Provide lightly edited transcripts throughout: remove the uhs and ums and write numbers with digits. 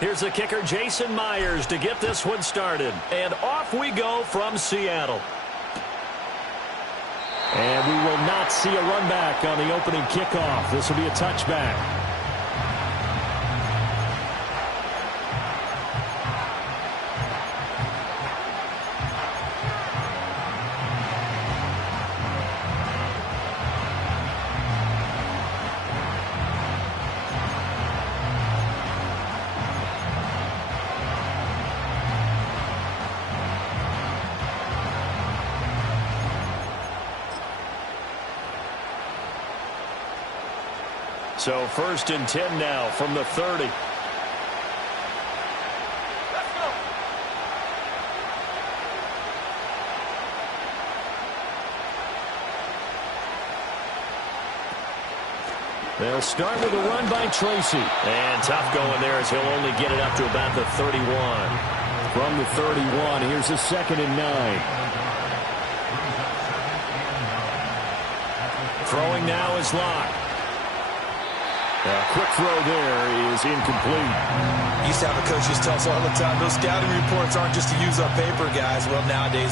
Here's the kicker, Jason Myers, to get this one started. And off we go from Seattle. And we will not see a run back on the opening kickoff. This will be a touchback. So 1st and 10 now from the 30. Let's go. They'll start with a run by Tracy. And tough going there as he'll only get it up to about the 31. From the 31, here's a 2nd and 9. Throwing now is Locke. Quick throw there is incomplete. Used to have a coach just tell us all the time, those scouting reports aren't just to use up paper, guys. Well, nowadays,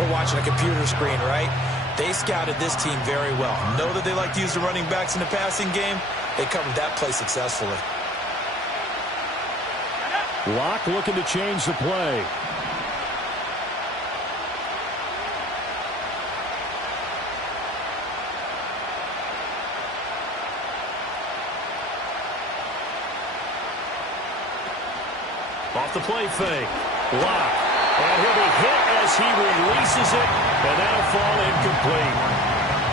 we're watching a computer screen, right? They scouted this team very well. Know that they like to use the running backs in the passing game. They covered that play successfully. Locke looking to change the play. Off the play fake. Locke. And he'll be hit as he releases it. And that'll fall incomplete.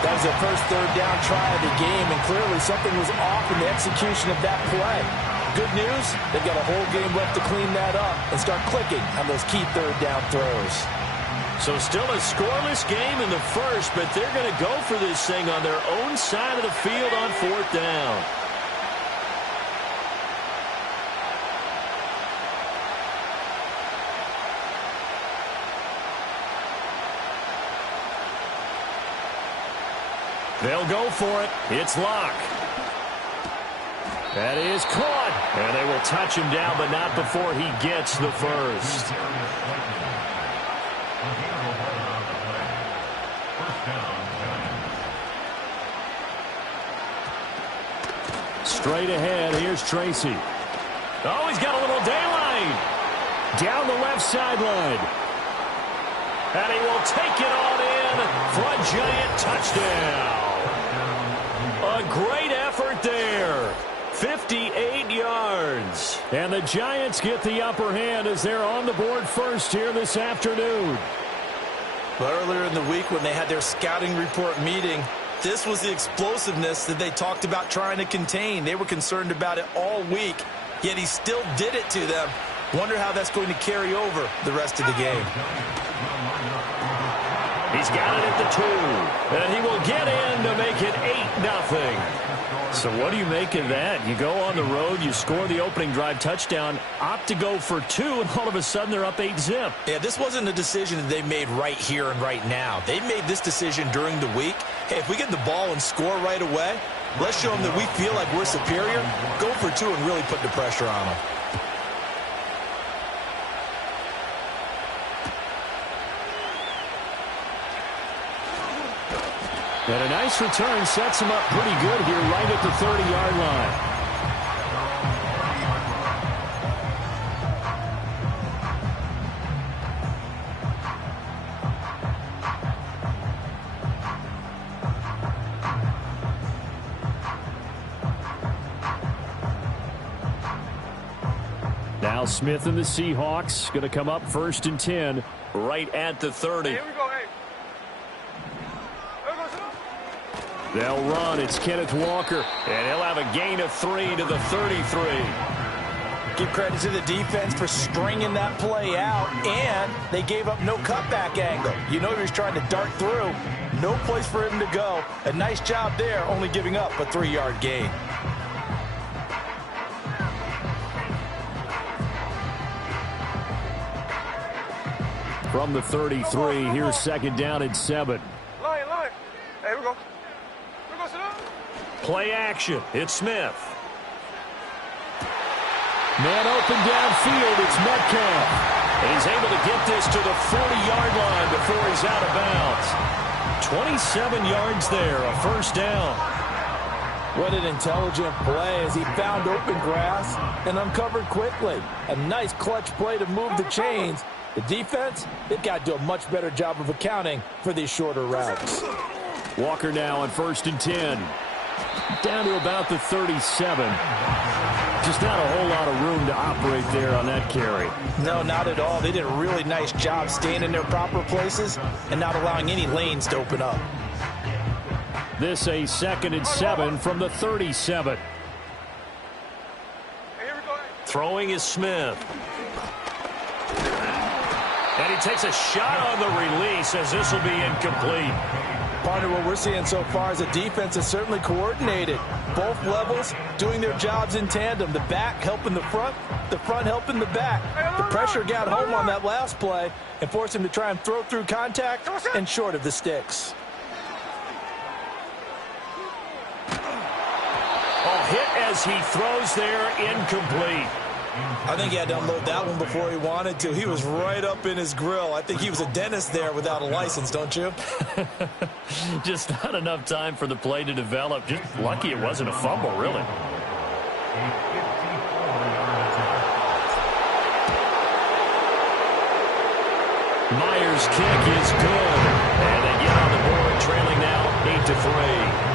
That was their first 3rd down try of the game, and clearly something was off in the execution of that play. Good news, they've got a whole game left to clean that up and start clicking on those key 3rd down throws. So still a scoreless game in the first, but they're going to go for this thing on their own side of the field on 4th down. They'll go for it. It's Locke. That is caught. And they will touch him down, but not before he gets the first. Straight ahead, here's Tracy. Oh, he's got a little daylight. Down the left sideline. And he will take it on in for a giant touchdown. A great effort there. 58 yards. And the Giants get the upper hand as they're on the board first here this afternoon. But earlier in the week when they had their scouting report meeting, this was the explosiveness that they talked about trying to contain. They were concerned about it all week, yet he still did it to them. Wonder how that's going to carry over the rest of the game. He's got it at the 2. And he will get in to make it 8-0. So what do you make of that? You go on the road, you score the opening drive touchdown, opt to go for 2, and all of a sudden they're up 8-zip. Yeah, this wasn't a decision that they made right here and right now. They made this decision during the week. Hey, if we get the ball and score right away, let's show them that we feel like we're superior. Go for 2 and really put the pressure on them. And a nice return sets him up pretty good here right at the 30-yard line. Now Smith and the Seahawks going to come up 1st and 10 right at the 30. Here we go, hey. They'll run. It's Kenneth Walker. And he'll have a gain of 3 to the 33. Give credit to the defense for stringing that play out, and they gave up no cutback angle. You know he was trying to dart through. No place for him to go. A nice job there, only giving up a 3-yard gain. From the 33, here's 2nd down and 7. Line. There we go. Play action. It's Smith. Man open downfield. It's Metcalf. He's able to get this to the 40-yard line before he's out of bounds. 27 yards there, a first down. What an intelligent play as he found open grass and uncovered quickly. A nice clutch play to move the chains. The defense, they've got to do a much better job of accounting for these shorter routes. Walker now on 1st and 10. Down to about the 37. Just not a whole lot of room to operate there on that carry. No, not at all. They did a really nice job staying in their proper places and not allowing any lanes to open up. This a 2nd and 7 from the 37. Throwing is Smith. And he takes a shot on the release as this will be incomplete. Partner, what we're seeing so far is the defense is certainly coordinated. Both levels doing their jobs in tandem. The back helping the front helping the back. The pressure got home on that last play and forced him to try and throw through contact and short of the sticks. Hit as he throws there, incomplete. I think he had to unload that one before he wanted to. He was right up in his grill. I think he was a dentist there without a license, don't you? Just not enough time for the play to develop. Just lucky it wasn't a fumble, really. Myers' kick is good. And they get on the board, trailing now 8-3.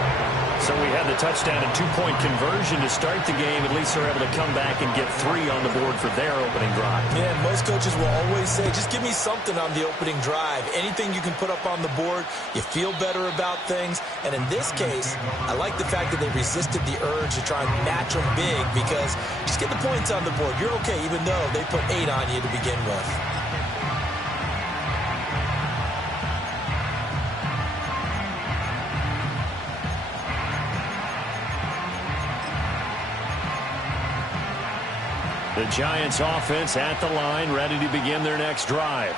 So we had the touchdown and two-point conversion to start the game. At least they're able to come back and get 3 on the board for their opening drive. Yeah, most coaches will always say, just give me something on the opening drive. Anything you can put up on the board, you feel better about things. And in this case, I like the fact that they resisted the urge to try and match them big because just get the points on the board. You're okay, even though they put 8 on you to begin with. The Giants offense at the line, ready to begin their next drive.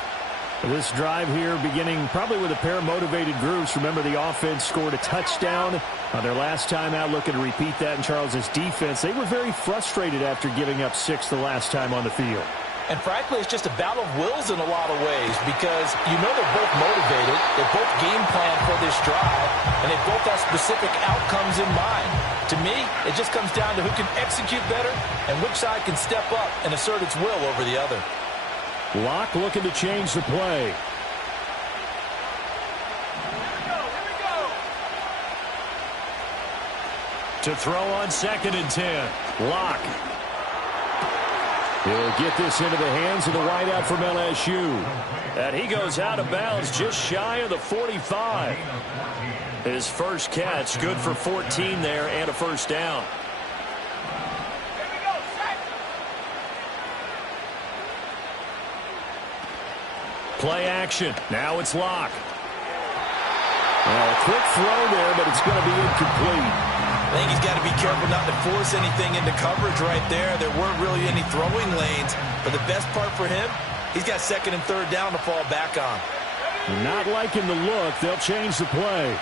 This drive here beginning probably with a pair of motivated groups. Remember, the offense scored a touchdown on their last time out, looking to repeat that in Charles's defense. They were very frustrated after giving up 6 the last time on the field. And frankly, it's just a battle of wills in a lot of ways because you know they're both motivated, they both game plan for this drive, and they both have specific outcomes in mind. To me, it just comes down to who can execute better and which side can step up and assert its will over the other. Locke looking to change the play. To throw on 2nd and 10. Locke. He'll get this into the hands of the wideout from LSU. And he goes out of bounds just shy of the 45. His first catch, good for 14 there and a first down. Play action. Now it's Locke. Well, a quick throw there, but it's going to be incomplete. I think he's got to be careful not to force anything into coverage right there. There weren't really any throwing lanes. But the best part for him, he's got 2nd and 3rd down to fall back on. Not liking the look. They'll change the play.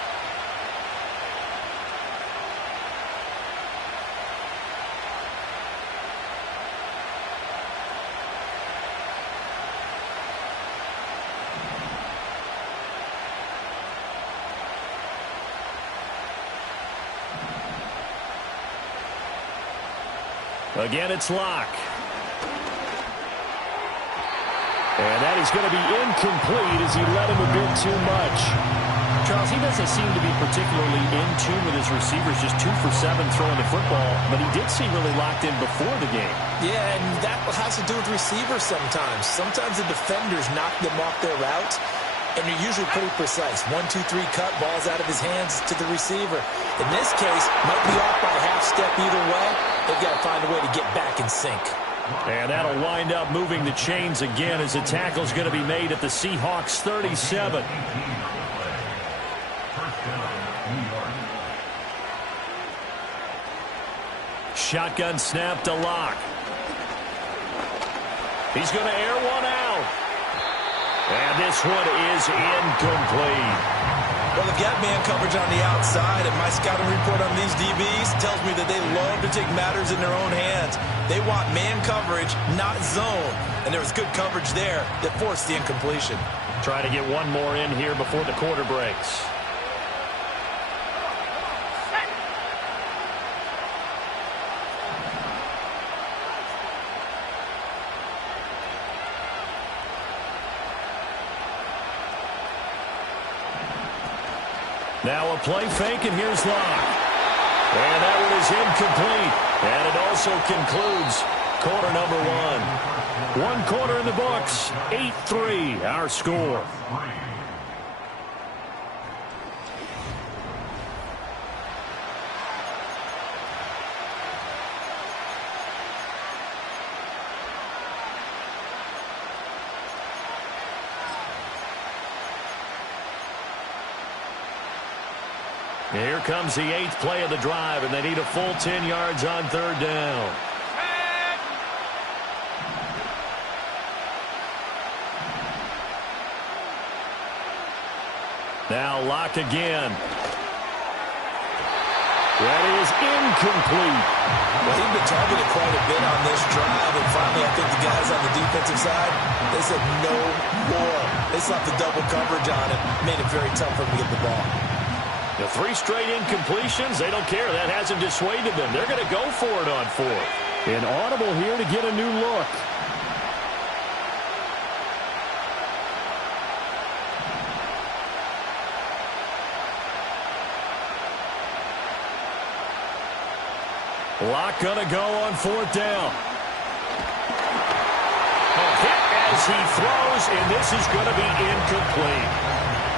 Again, it's Locke. And that is going to be incomplete as he led him a bit too much. Charles, he doesn't seem to be particularly in tune with his receivers, just 2 for 7 throwing the football, but he did seem really locked in before the game. Yeah, and that has to do with receivers sometimes. Sometimes the defenders knock them off their routes, and they're usually pretty precise. 1, 2, 3 cut, balls out of his hands to the receiver. In this case, might be off by a half step either way. They've got to find a way to get back in sync. And that'll wind up moving the chains again as the tackle's going to be made at the Seahawks 37. Shotgun snap to Locke. He's going to air one out. And this one is incomplete. Well, they've got man coverage on the outside, and my scouting report on these DBs tells me that they love to take matters in their own hands. They want man coverage, not zone. And there was good coverage there that forced the incompletion. Try to get one more in here before the quarter breaks. Now a play fake, and here's Locke. And that one is incomplete. And it also concludes quarter number one. One quarter in the books. 8-3, our score. Here comes the 8th play of the drive, and they need a full 10 yards on third down. Now Locke again. That is incomplete. Well, he's been targeted quite a bit on this drive, and finally I think the guys on the defensive side, they said no more. They slapped the double coverage on him, made it very tough for him to get the ball. The 3 straight incompletions, they don't care. That hasn't dissuaded them. They're going to go for it on 4th. An audible here to get a new look. Locke going to go on 4th down. A hit as he throws, and this is going to be incomplete.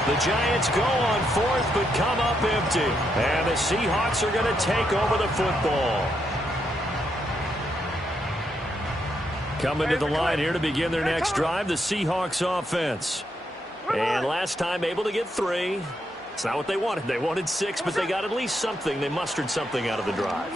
The Giants go on 4th, but come up empty. And the Seahawks are going to take over the football. Coming to the line here to begin their next drive, the Seahawks offense. And last time able to get 3. It's not what they wanted. They wanted 6, but they got at least something. They mustered something out of the drive.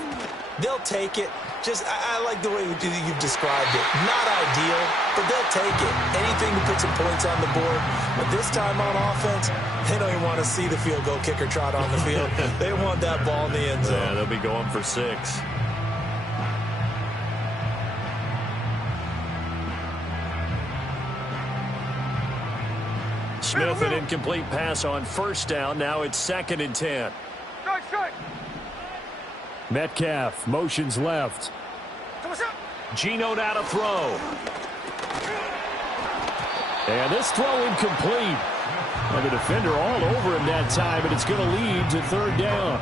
They'll take it. I like the way you've described it. Not ideal, but they'll take it. Anything to put some points on the board. But this time on offense, they don't even want to see the field goal kicker trot on the field. They want that ball in the end zone. Yeah, they'll be going for 6. Smith, an incomplete pass on 1st down. Now it's 2nd and 10. Metcalf motions left. Geno now to throw. And this throw incomplete. And the defender all over him that time, and it's going to lead to 3rd down.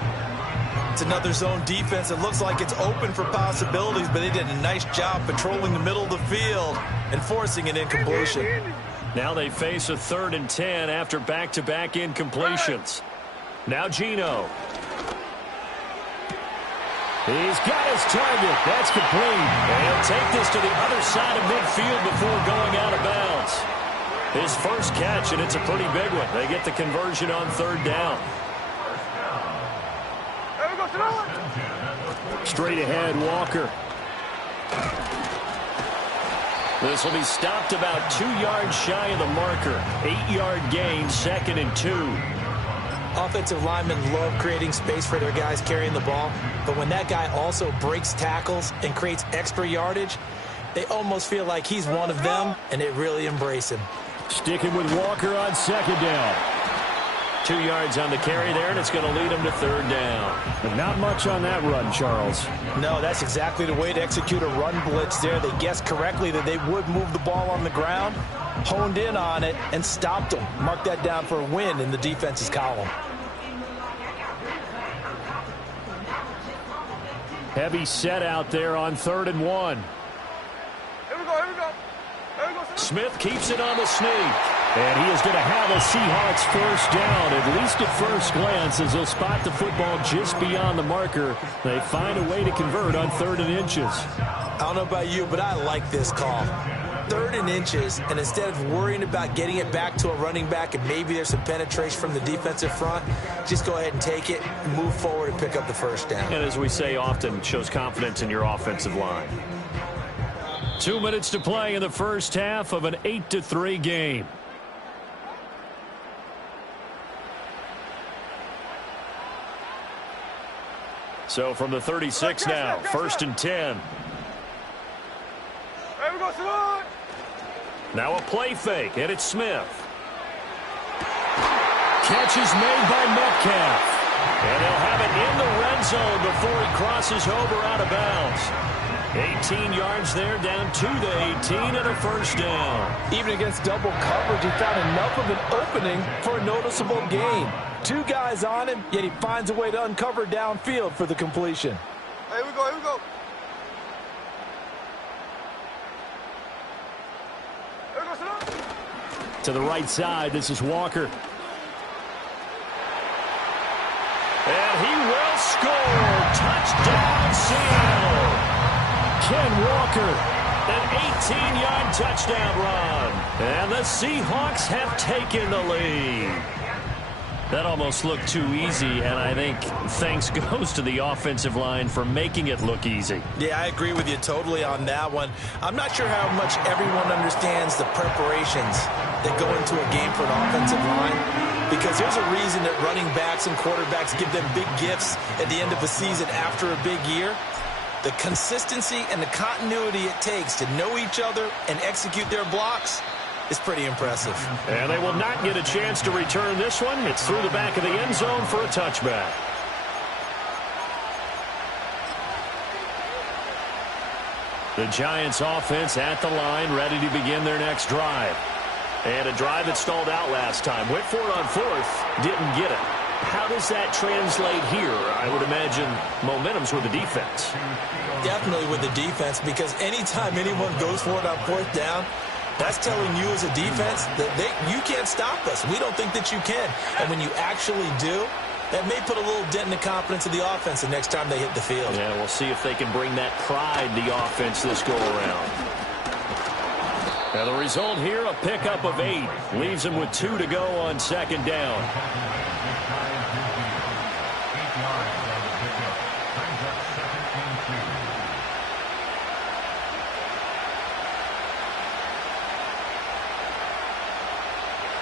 It's another zone defense. It looks like it's open for possibilities, but they did a nice job patrolling the middle of the field and forcing an incompletion. Now they face a 3rd and 10 after back-to-back incompletions. Now Geno. He's got his target. That's complete. And he'll take this to the other side of midfield before going out of bounds. His first catch, and it's a pretty big one. They get the conversion on 3rd down. Straight ahead, Walker. This will be stopped about 2 yards shy of the marker. 8-yard gain, 2nd and 2. Offensive linemen love creating space for their guys carrying the ball, but when that guy also breaks tackles and creates extra yardage, they almost feel like he's one of them, and they really embrace him. Sticking with Walker on 2nd down. 2 yards on the carry there, and it's going to lead him to 3rd down. But not much on that run, Charles. No, that's exactly the way to execute a run blitz there. They guessed correctly that they would move the ball on the ground, honed in on it, and stopped them. Mark that down for a win in the defense's column. Heavy set out there on 3rd and 1. Here we go. Smith keeps it on the sneak. And he is going to have a Seahawks 1st down, at least at first glance, as they'll spot the football just beyond the marker. They find a way to convert on 3rd and inches. I don't know about you, but I like this call. 3rd and inches, and instead of worrying about getting it back to a running back and maybe there's some penetration from the defensive front, just go ahead and take it, move forward, and pick up the 1st down. And as we say often, shows confidence in your offensive line. 2 minutes to play in the first half of an 8-3 game. So from the 36 now, 1st and 10. There we go, Salute. Now a play fake, and it's Smith. Catch is made by Metcalf. And he'll have it in the red zone before he crosses over out of bounds. 18 yards there, down to the 18, and a first down. Even against double coverage, he found enough of an opening for a noticeable gain. 2 guys on him, yet he finds a way to uncover downfield for the completion. Here we go, here we go. Here we go, Salute. To the right side, this is Walker. And he will score. Touchdown, Seattle. Ken Walker, an 18-yard touchdown run. And the Seahawks have taken the lead. That almost looked too easy, and I think thanks goes to the offensive line for making it look easy. Yeah, I agree with you totally on that one. I'm not sure how much everyone understands the preparations that go into a game for an offensive line, because there's a reason that running backs and quarterbacks give them big gifts at the end of a season after a big year. The consistency and the continuity it takes to know each other and execute their blocks is pretty impressive. And they will not get a chance to return this one. It's through the back of the end zone for a touchback. The Giants offense at the line, ready to begin their next drive. And a drive that stalled out last time. Went for it on 4th, didn't get it. How does that translate here? I would imagine momentum's with the defense. Definitely with the defense, because anytime anyone goes for it on 4th down, that's telling you as a defense that you can't stop us. We don't think that you can. And when you actually do, that may put a little dent in the confidence of the offense the next time they hit the field. Yeah, we'll see if they can bring that pride to the offense this go-around. Now the result here, a pickup of 8. Leaves them with 2 to go on 2nd down.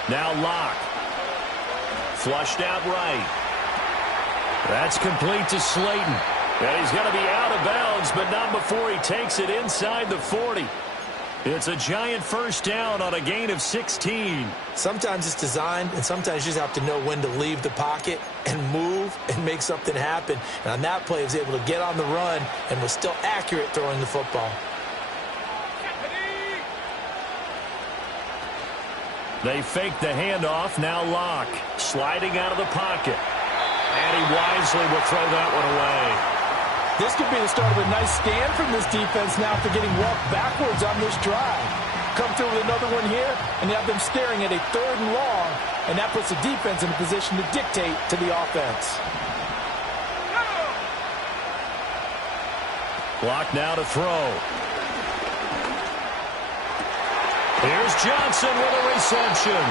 Now Locke. Flushed out right. That's complete to Slayton. And he's going to be out of bounds, but not before he takes it inside the 40. It's a giant first down on a gain of 16. Sometimes it's designed, and sometimes you just have to know when to leave the pocket and move and make something happen. And on that play, he was able to get on the run and was still accurate throwing the football. They fake the handoff. Now Locke sliding out of the pocket. And he wisely will throw that one away. This could be the start of a nice stand from this defense now after getting walked backwards on this drive. Come through with another one here, and you have them staring at a 3rd and long, and that puts the defense in a position to dictate to the offense. Locke now to throw. Here's Johnson with a reception.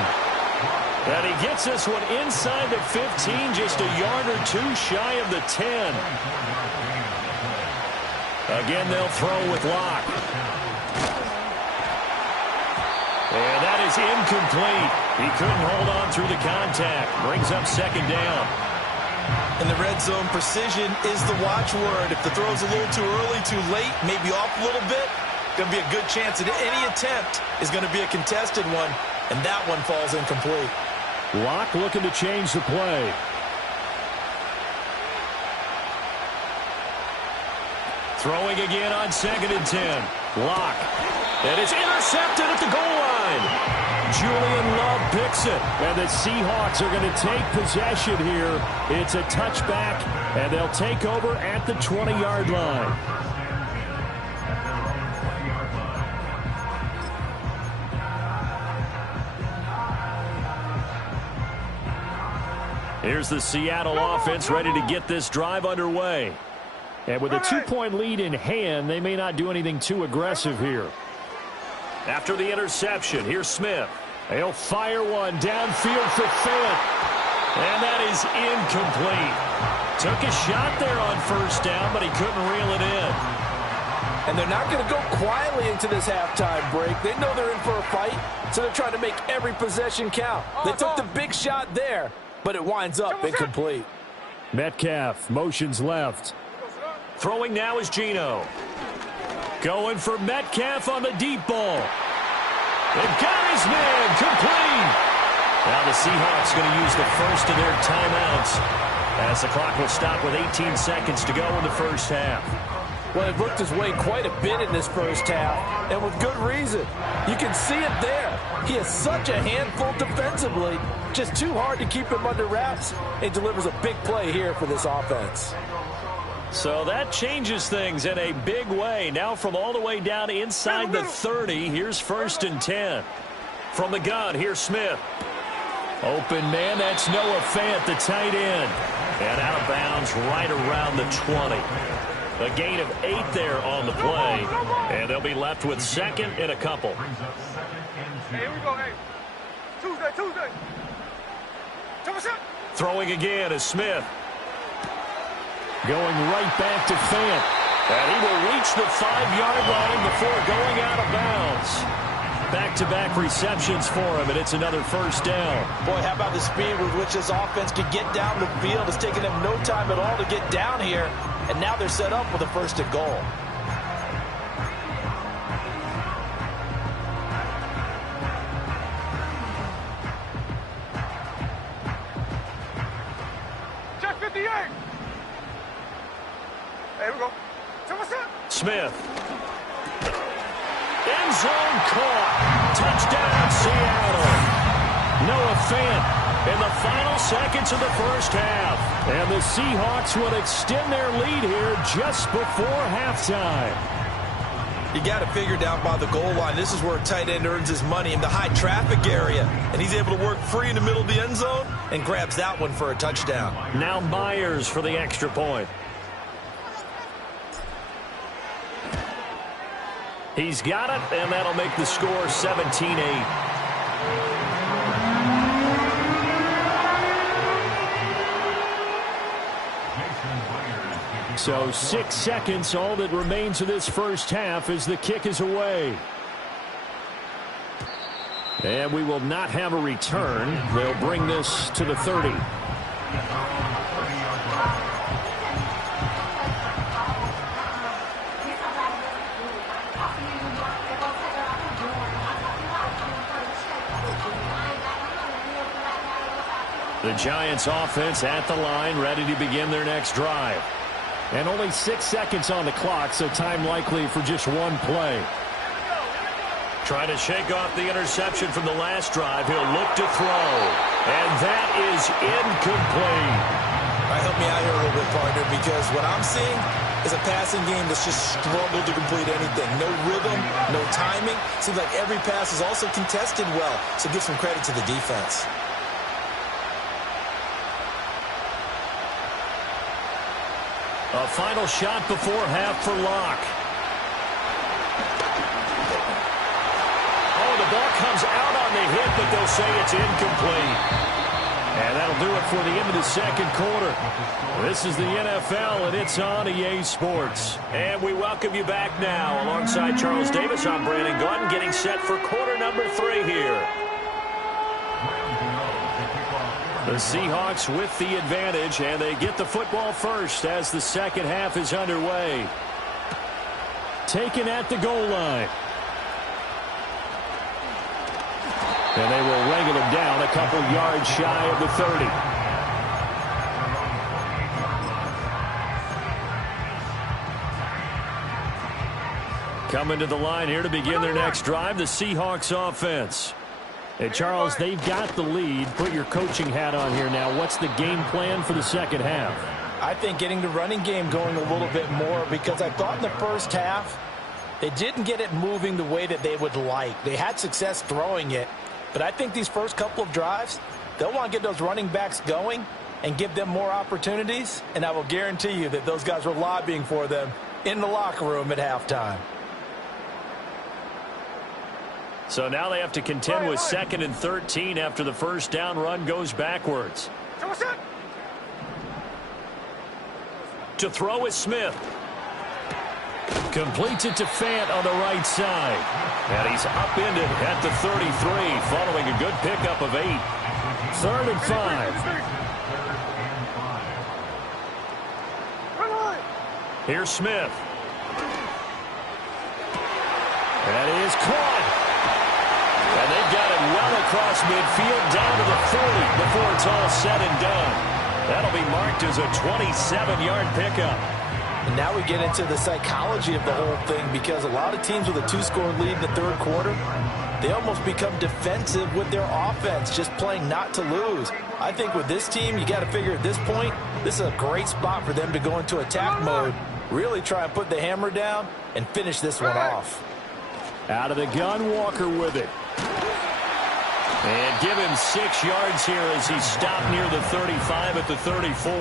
And he gets this one inside the 15, just a yard or 2 shy of the 10. Again, they'll throw with Locke. And that is incomplete. He couldn't hold on through the contact. Brings up 2nd down. In the red zone, precision is the watchword. If the throw's a little too early, too late, maybe off a little bit, going to be a good chance that any attempt is going to be a contested one, and that one falls incomplete. Locke looking to change the play. Throwing again on 2nd and 10. Locke. And it's intercepted at the goal line. Julian Love picks it. And the Seahawks are going to take possession here. It's a touchback, and they'll take over at the 20-yard line. Here's the Seattle offense ready to get this drive underway. And with a 2-point lead in hand, they may not do anything too aggressive here. After the interception, here's Smith. He'll fire one downfield for Fant. And that is incomplete. Took a shot there on 1st down, but he couldn't reel it in. And they're not going to go quietly into this halftime break. They know they're in for a fight, so they're trying to make every possession count. They took the big shot there, but it winds up incomplete. Metcalf motions left. Throwing now is Geno. Going for Metcalf on the deep ball. They've got his man complete. Now the Seahawks going to use the first of their timeouts as the clock will stop with 18 seconds to go in the first half. Well, it looked his way quite a bit in this first half, and with good reason. You can see it there. He is such a handful defensively. Just too hard to keep him under wraps. It delivers a big play here for this offense. So that changes things in a big way. Now from all the way down inside the 30, here's 1st and 10. From the gun, here's Smith. Open man, that's Noah Fant, the tight end. And out of bounds right around the 20. A gain of 8 there on the play. And they'll be left with 2nd and a couple. Hey, here we go, hey. Tuesday. Throwing again is Smith. Going right back to Fant. And he will reach the 5-yard line before going out of bounds. Back-to-back receptions for him, and it's another first down. Boy, how about the speed with which this offense could get down the field? It's taken them no time at all to get down here, and now they're set up with a 1st and goal. Check 58. Hey, here we go. Smith. End zone caught. Touchdown, Seattle. Noah Fant in the final seconds of the first half. And the Seahawks will extend their lead here just before halftime. You got to figure down by the goal line. This is where a tight end earns his money, in the high traffic area. And he's able to work free in the middle of the end zone and grabs that one for a touchdown. Now Myers for the extra point. He's got it, and that'll make the score 17-8. So 6 seconds, all that remains of this first half as the kick is away. And we will not have a return. They'll bring this to the 30. The Giants offense at the line, ready to begin their next drive. And only 6 seconds on the clock, so time likely for just one play. Trying to shake off the interception from the last drive. He'll look to throw. And that is incomplete. All right, help me out here a little bit, partner, because what I'm seeing is a passing game that's just struggled to complete anything. No rhythm, no timing. Seems like every pass is also contested well, so give some credit to the defense. A final shot before half for Locke. Oh, the ball comes out on the hit, but they'll say it's incomplete. And that'll do it for the end of the second quarter. This is the NFL, and it's on EA Sports. And we welcome you back now. Alongside Charles Davis, I'm Brandon Gaudin, getting set for quarter number 3 here. The Seahawks with the advantage, and they get the football first as the second half is underway. Taken at the goal line. And they will wrangle him down a couple yards shy of the 30. Coming to the line here to begin their next drive, the Seahawks offense. Hey, Charles, they've got the lead. Put your coaching hat on here now. What's the game plan for the second half? I think getting the running game going a little bit more, because I thought in the first half they didn't get it moving the way that they would like. They had success throwing it, but I think these first couple of drives, they'll want to get those running backs going and give them more opportunities, and I will guarantee you that those guys were lobbying for them in the locker room at halftime. So now they have to contend with 2nd and 13 after the first down run goes backwards. To throw is Smith. Completes it to Fant on the right side. And he's upended at the 33 following a good pickup of 8. 3rd and 5. Here's Smith. That is caught. And they've got it well across midfield down to the 40 before it's all said and done. That'll be marked as a 27-yard pickup. And now we get into the psychology of the whole thing, because a lot of teams with a 2-score lead in the third quarter, they almost become defensive with their offense, just playing not to lose. I think with this team, you got to figure at this point, this is a great spot for them to go into attack mode, really try and put the hammer down and finish this one off. Out of the gun, Walker with it. And give him 6 yards here as he stopped near the 35 at the 34.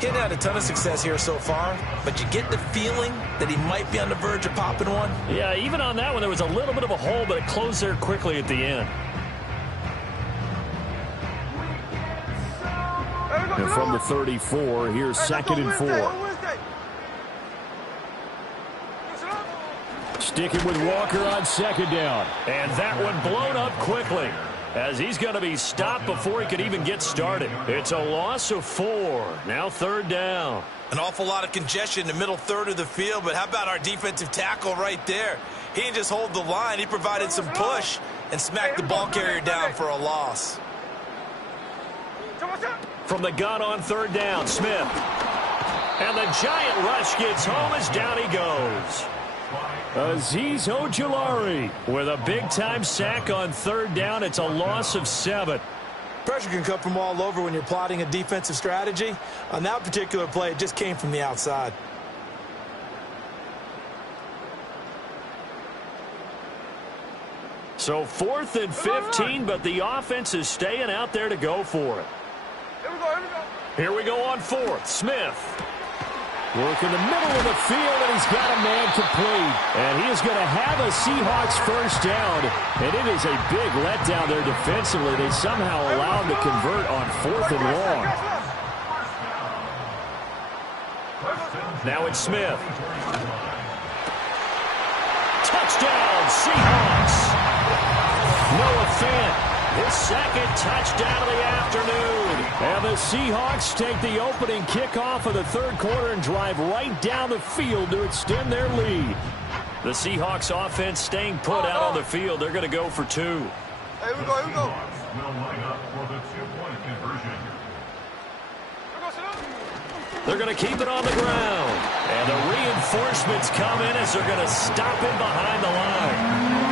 Getting had a ton of success here so far, but you get the feeling that he might be on the verge of popping one. Yeah, even on that one, there was a little bit of a hole, but it closed there quickly at the end. And from the 34, here's 2nd and 4. Sticking with Walker on 2nd down. And that one blown up quickly, as he's going to be stopped before he could even get started. It's a loss of 4. Now 3rd down. An awful lot of congestion in the middle third of the field, but how about our defensive tackle right there? He didn't just hold the line. He provided some push and smacked the ball carrier down for a loss. From the gun on 3rd down, Smith. And the giant rush gets home as down he goes. Azeez Ojulari with a big-time sack on 3rd down. It's a loss of 7. Pressure can come from all over when you're plotting a defensive strategy. On that particular play, it just came from the outside. So 4th and 15, but the offense is staying out there to go for it. Here we go on 4th. Smith. Work in the middle of the field, and he's got a man complete. And he is going to have a Seahawks 1st down. And it is a big letdown there defensively. They somehow allowed him to convert on 4th and long. Now it's Smith. Touchdown, Seahawks. Noah Fant. His 2nd touchdown of the afternoon. And the Seahawks take the opening kickoff of the 3rd quarter and drive right down the field to extend their lead. The Seahawks offense staying put out on the field. They're going to go for 2. Here we go. They're going to keep it on the ground. And the reinforcements come in as they're going to stop him behind the line.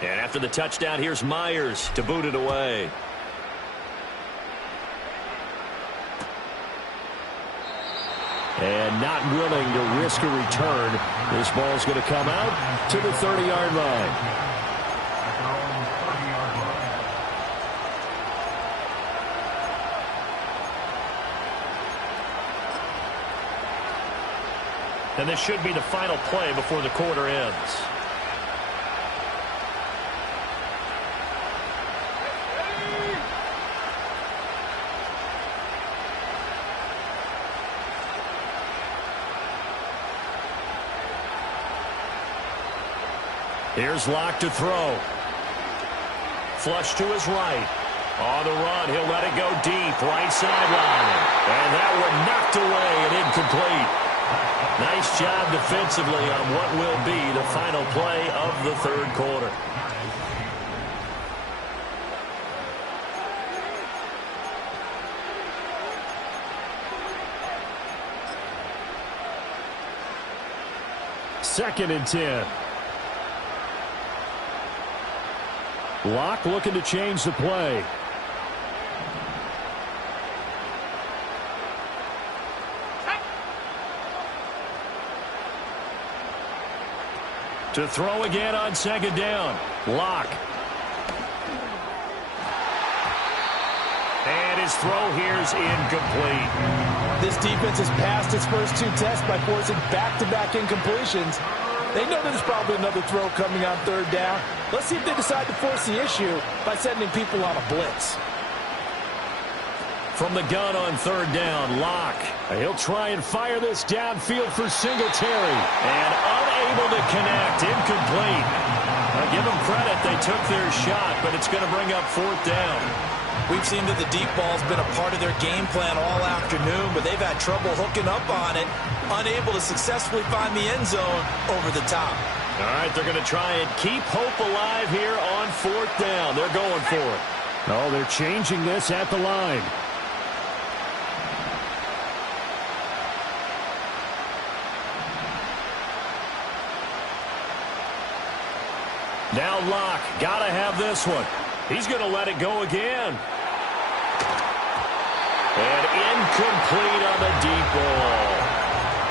And after the touchdown, here's Myers to boot it away. And not willing to risk a return. This ball's going to come out to the 30-yard line. And this should be the final play before the quarter ends. Here's Locke to throw. Flush to his right. On the run, he'll let it go deep, right sideline. And that one knocked away and incomplete. Nice job defensively on what will be the final play of the 3rd quarter. Second and 10. Locke looking to change the play. To throw again on 2nd down. Locke. And his throw here's incomplete. This defense has passed its first 2 tests by forcing back-to-back incompletions. They know there's probably another throw coming on 3rd down. Let's see if they decide to force the issue by sending people on a blitz. From the gun on 3rd down, Locke. He'll try and fire this downfield for Singletary. And unable to connect, incomplete. Give them credit. They took their shot, but it's going to bring up 4th down. We've seen that the deep ball's been a part of their game plan all afternoon, but they've had trouble hooking up on it, unable to successfully find the end zone over the top. All right, they're going to try and keep hope alive here on 4th down. They're going for it. Oh, they're changing this at the line. Now Locke, got to have this one. He's going to let it go again. And incomplete on the deep ball.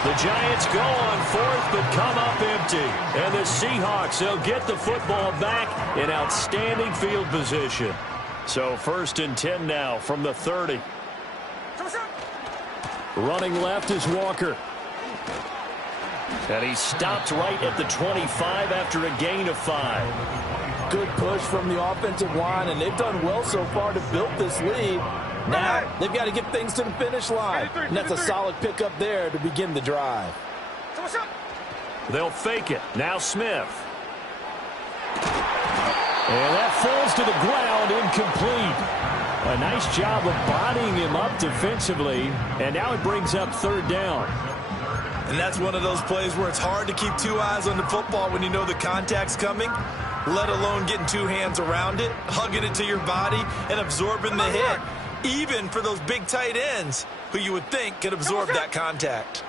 The Giants go on 4th, but come up empty. And the Seahawks, they'll get the football back in outstanding field position. So 1st and 10 now from the 30. Running left is Walker. And he stopped right at the 25 after a gain of 5. Good push from the offensive line, and they've done well so far to build this lead. Now they've got to get things to the finish line, and that's a solid pickup there to begin the drive. They'll fake it. Now Smith. And that falls to the ground, incomplete. A nice job of bodying him up defensively, and now it brings up 3rd down. And that's one of those plays where it's hard to keep 2 eyes on the football when you know the contact's coming, let alone getting 2 hands around it, hugging it to your body, and absorbing the hit, even for those big tight ends who you would think could absorb that contact.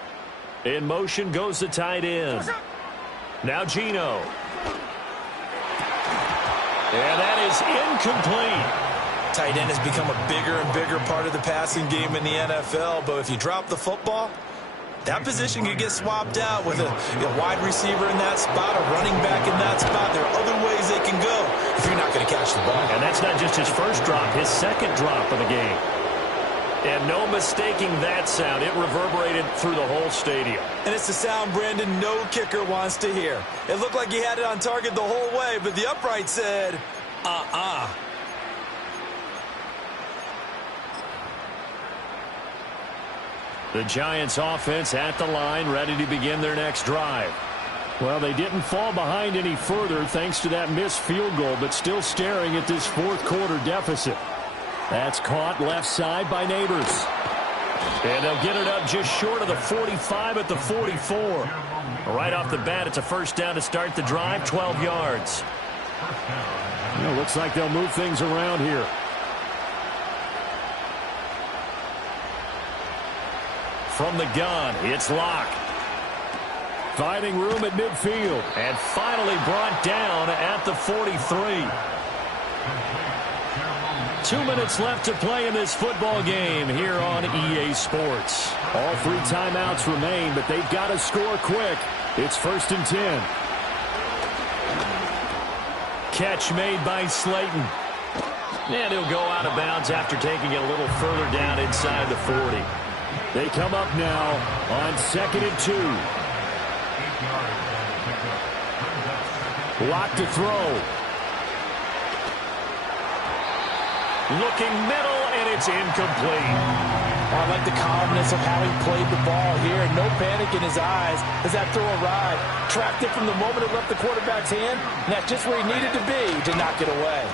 In motion goes the tight end. Now Geno. And that is incomplete. Tight end has become a bigger and bigger part of the passing game in the NFL, but if you drop the football, that position could get swapped out with a wide receiver in that spot, a running back in that spot. There are other ways they can go if you're not going to catch the ball. And that's not just his first drop, his second drop of the game. And no mistaking that sound. It reverberated through the whole stadium. And it's the sound, Brandon, no kicker wants to hear. It looked like he had it on target the whole way, but the upright said, The Giants offense at the line, ready to begin their next drive. Well, they didn't fall behind any further thanks to that missed field goal, but still staring at this 4th quarter deficit. That's caught left side by Neighbors. And they'll get it up just short of the 45 at the 44. Right off the bat, it's a 1st down to start the drive, 12 yards. Looks like they'll move things around here. From the gun, it's Locke. Finding room at midfield. And finally brought down at the 43. 2 minutes left to play in this football game here on EA Sports. All 3 timeouts remain, but they've got to score quick. It's 1st and 10. Catch made by Slayton. And he'll go out of bounds after taking it a little further down inside the 40. They come up now on 2nd and 2. Locke to throw. Looking middle, and it's incomplete. I like the calmness of how he played the ball here. No panic in his eyes as that throw arrived. Tracked it from the moment it left the quarterback's hand, and that's just where he needed to be to knock it away.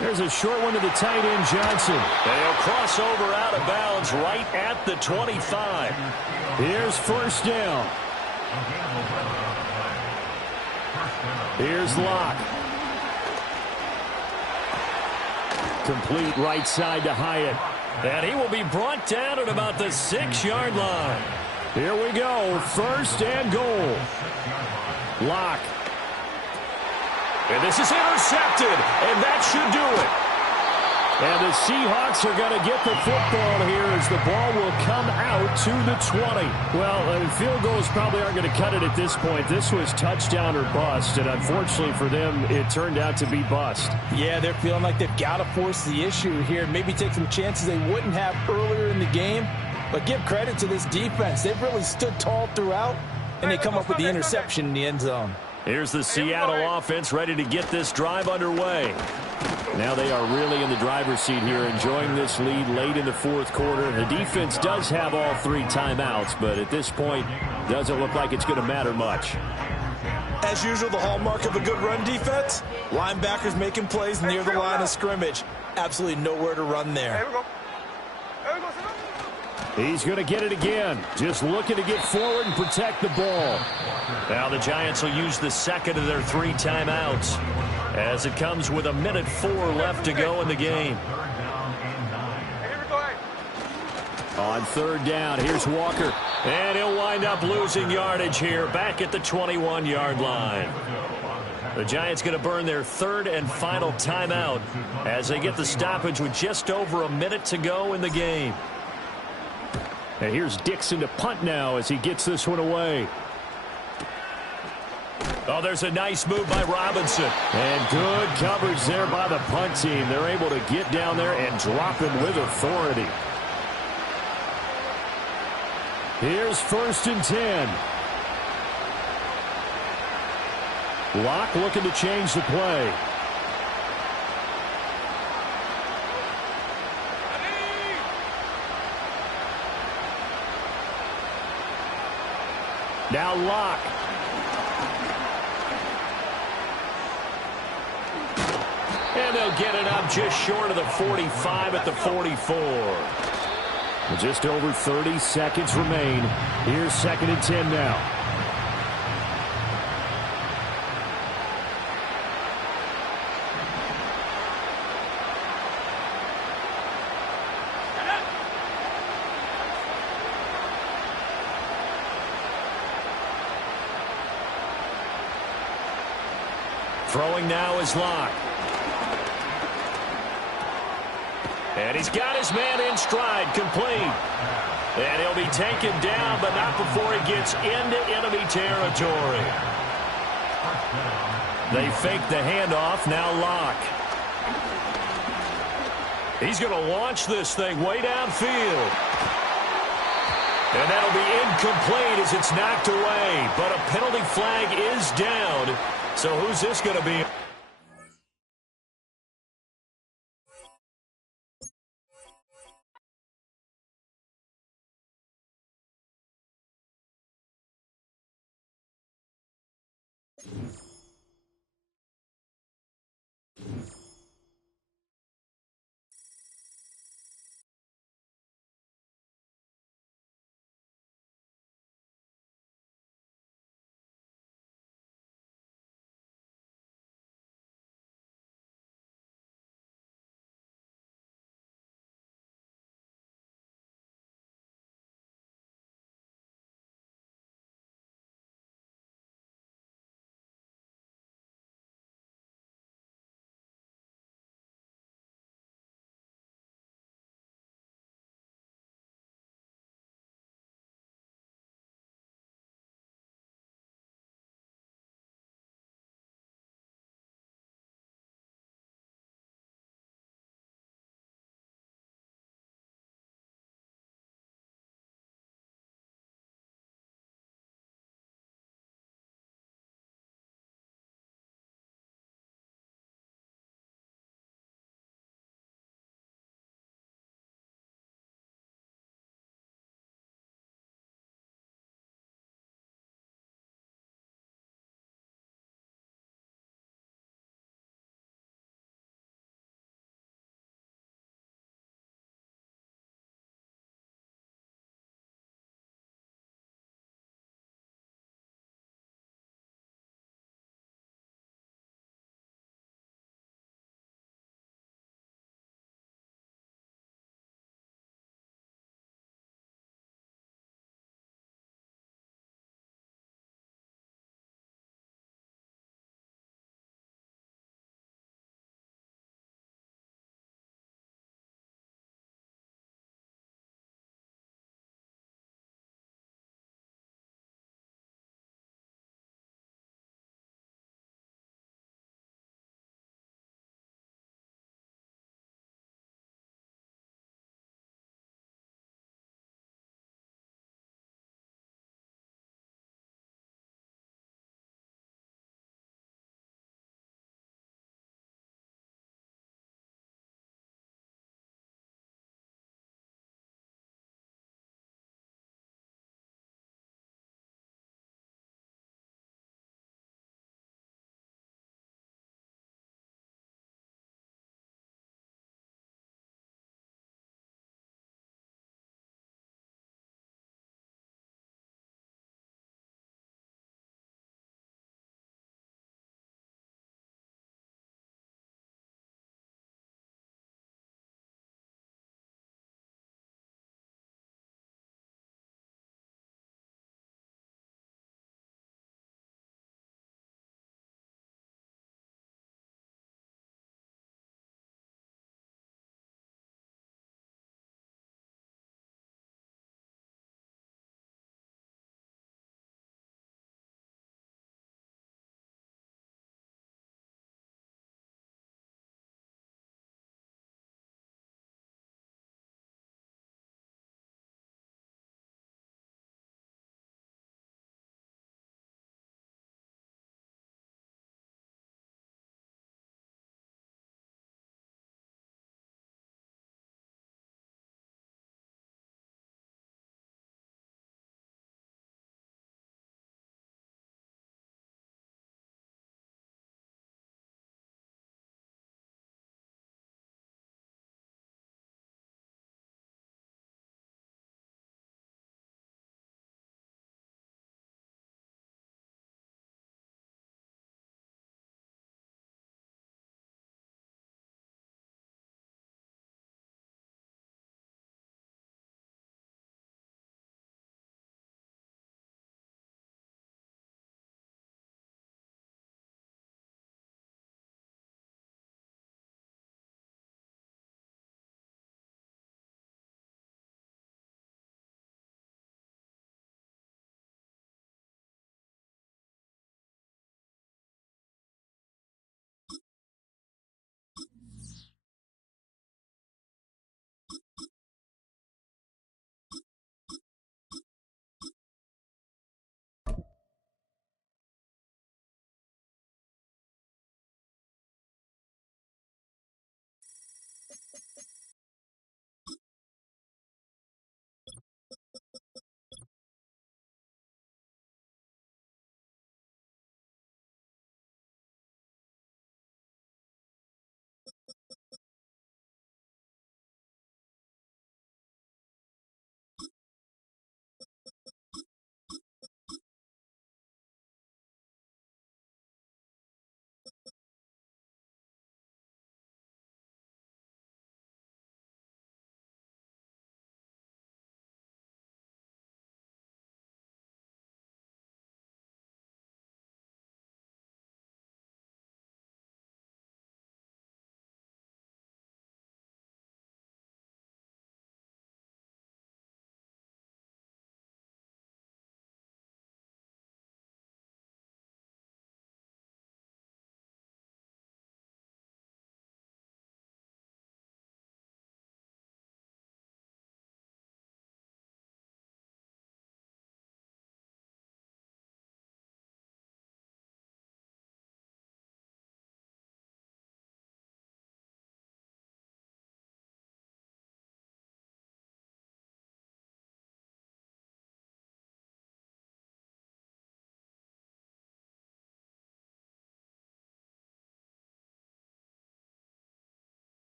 There's a short one to the tight end, Johnson. And he'll cross over out of bounds right at the 25. Here's 1st down. Here's Locke. Complete right side to Hyatt. And he will be brought down at about the 6-yard line. Here we go. 1st and goal. Locke. And this is intercepted, and that should do it. And the Seahawks are going to get the football here as the ball will come out to the 20. Well, field goals probably aren't going to cut it at this point. This was touchdown or bust, and unfortunately for them, it turned out to be bust. Yeah, they're feeling like they've got to force the issue here, maybe take some chances they wouldn't have earlier in the game. But give credit to this defense. They've really stood tall throughout, and they come up with the interception in the end zone. Here's the Seattle offense ready to get this drive underway. Now they are really in the driver's seat here, enjoying this lead late in the 4th quarter. The defense does have all 3 timeouts, but at this point, doesn't look like it's going to matter much. As usual, the hallmark of a good run defense, linebackers making plays near the line of scrimmage. Absolutely nowhere to run there. Here we go. Here we go, sit He's going to get it again. Just looking to get forward and protect the ball. Now the Giants will use the second of their 3 timeouts as it comes with 1:04 left to go in the game. Here we go, hey. On 3rd down, here's Walker. And he'll wind up losing yardage here back at the 21-yard line. The Giants going to burn their 3rd and final timeout as they get the stoppage with just over a minute to go in the game. And here's Dixon to punt now as he gets this one away. Oh, there's a nice move by Robinson. And good coverage there by the punt team. They're able to get down there and drop him with authority. Here's 1st and 10. Locke looking to change the play. Now Locke. And they'll get it up just short of the 45 at the 44. With just over 30 seconds remain. Here's 2nd and 10 now. Throwing now is Locke. And he's got his man in stride, complete. And he'll be taken down, but not before he gets into enemy territory. They fake the handoff, now Locke. He's going to launch this thing way downfield. And that'll be incomplete as it's knocked away. But a penalty flag is down. So who's this going to be?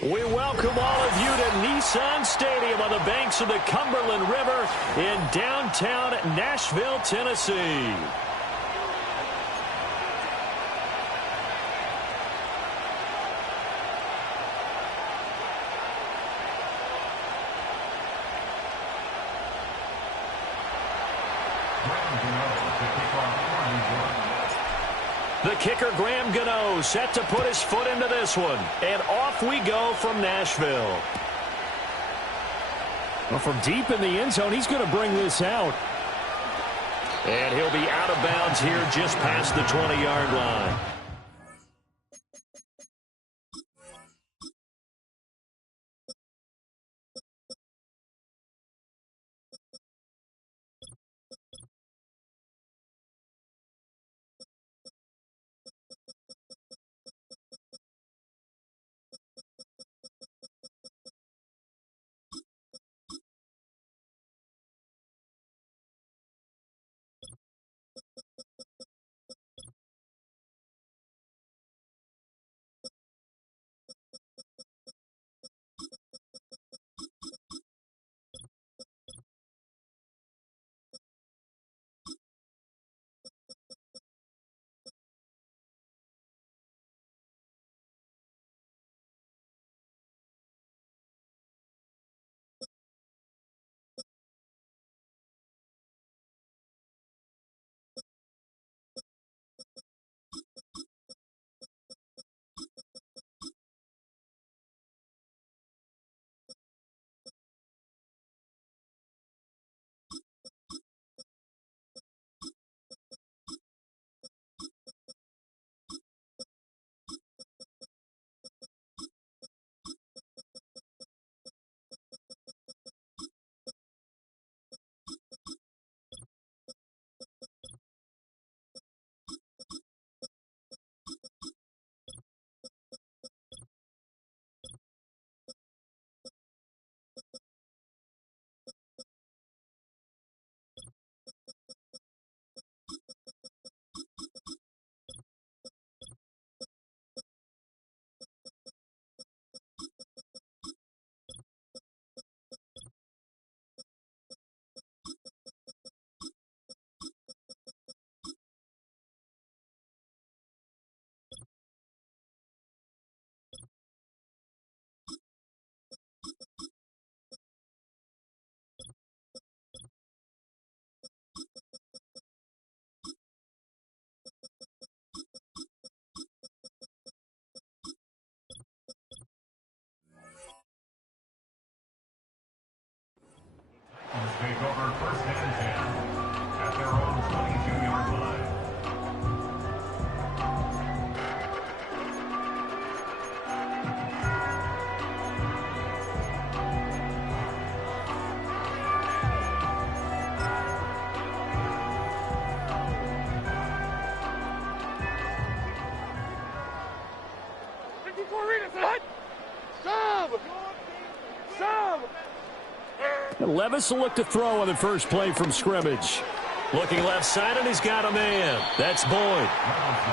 We welcome all of you to Nissan Stadium on the banks of the Cumberland River in downtown Nashville, Tennessee. The kicker, Graham Gano, set to put his foot into this one. And off we go from Nashville. Well, from deep in the end zone, he's going to bring this out. And he'll be out of bounds here just past the 20-yard line. Take over first and 10 at their own 22-yard line. Levis will look to throw on the first play from scrimmage. Looking left side, and he's got a man. That's Boyd.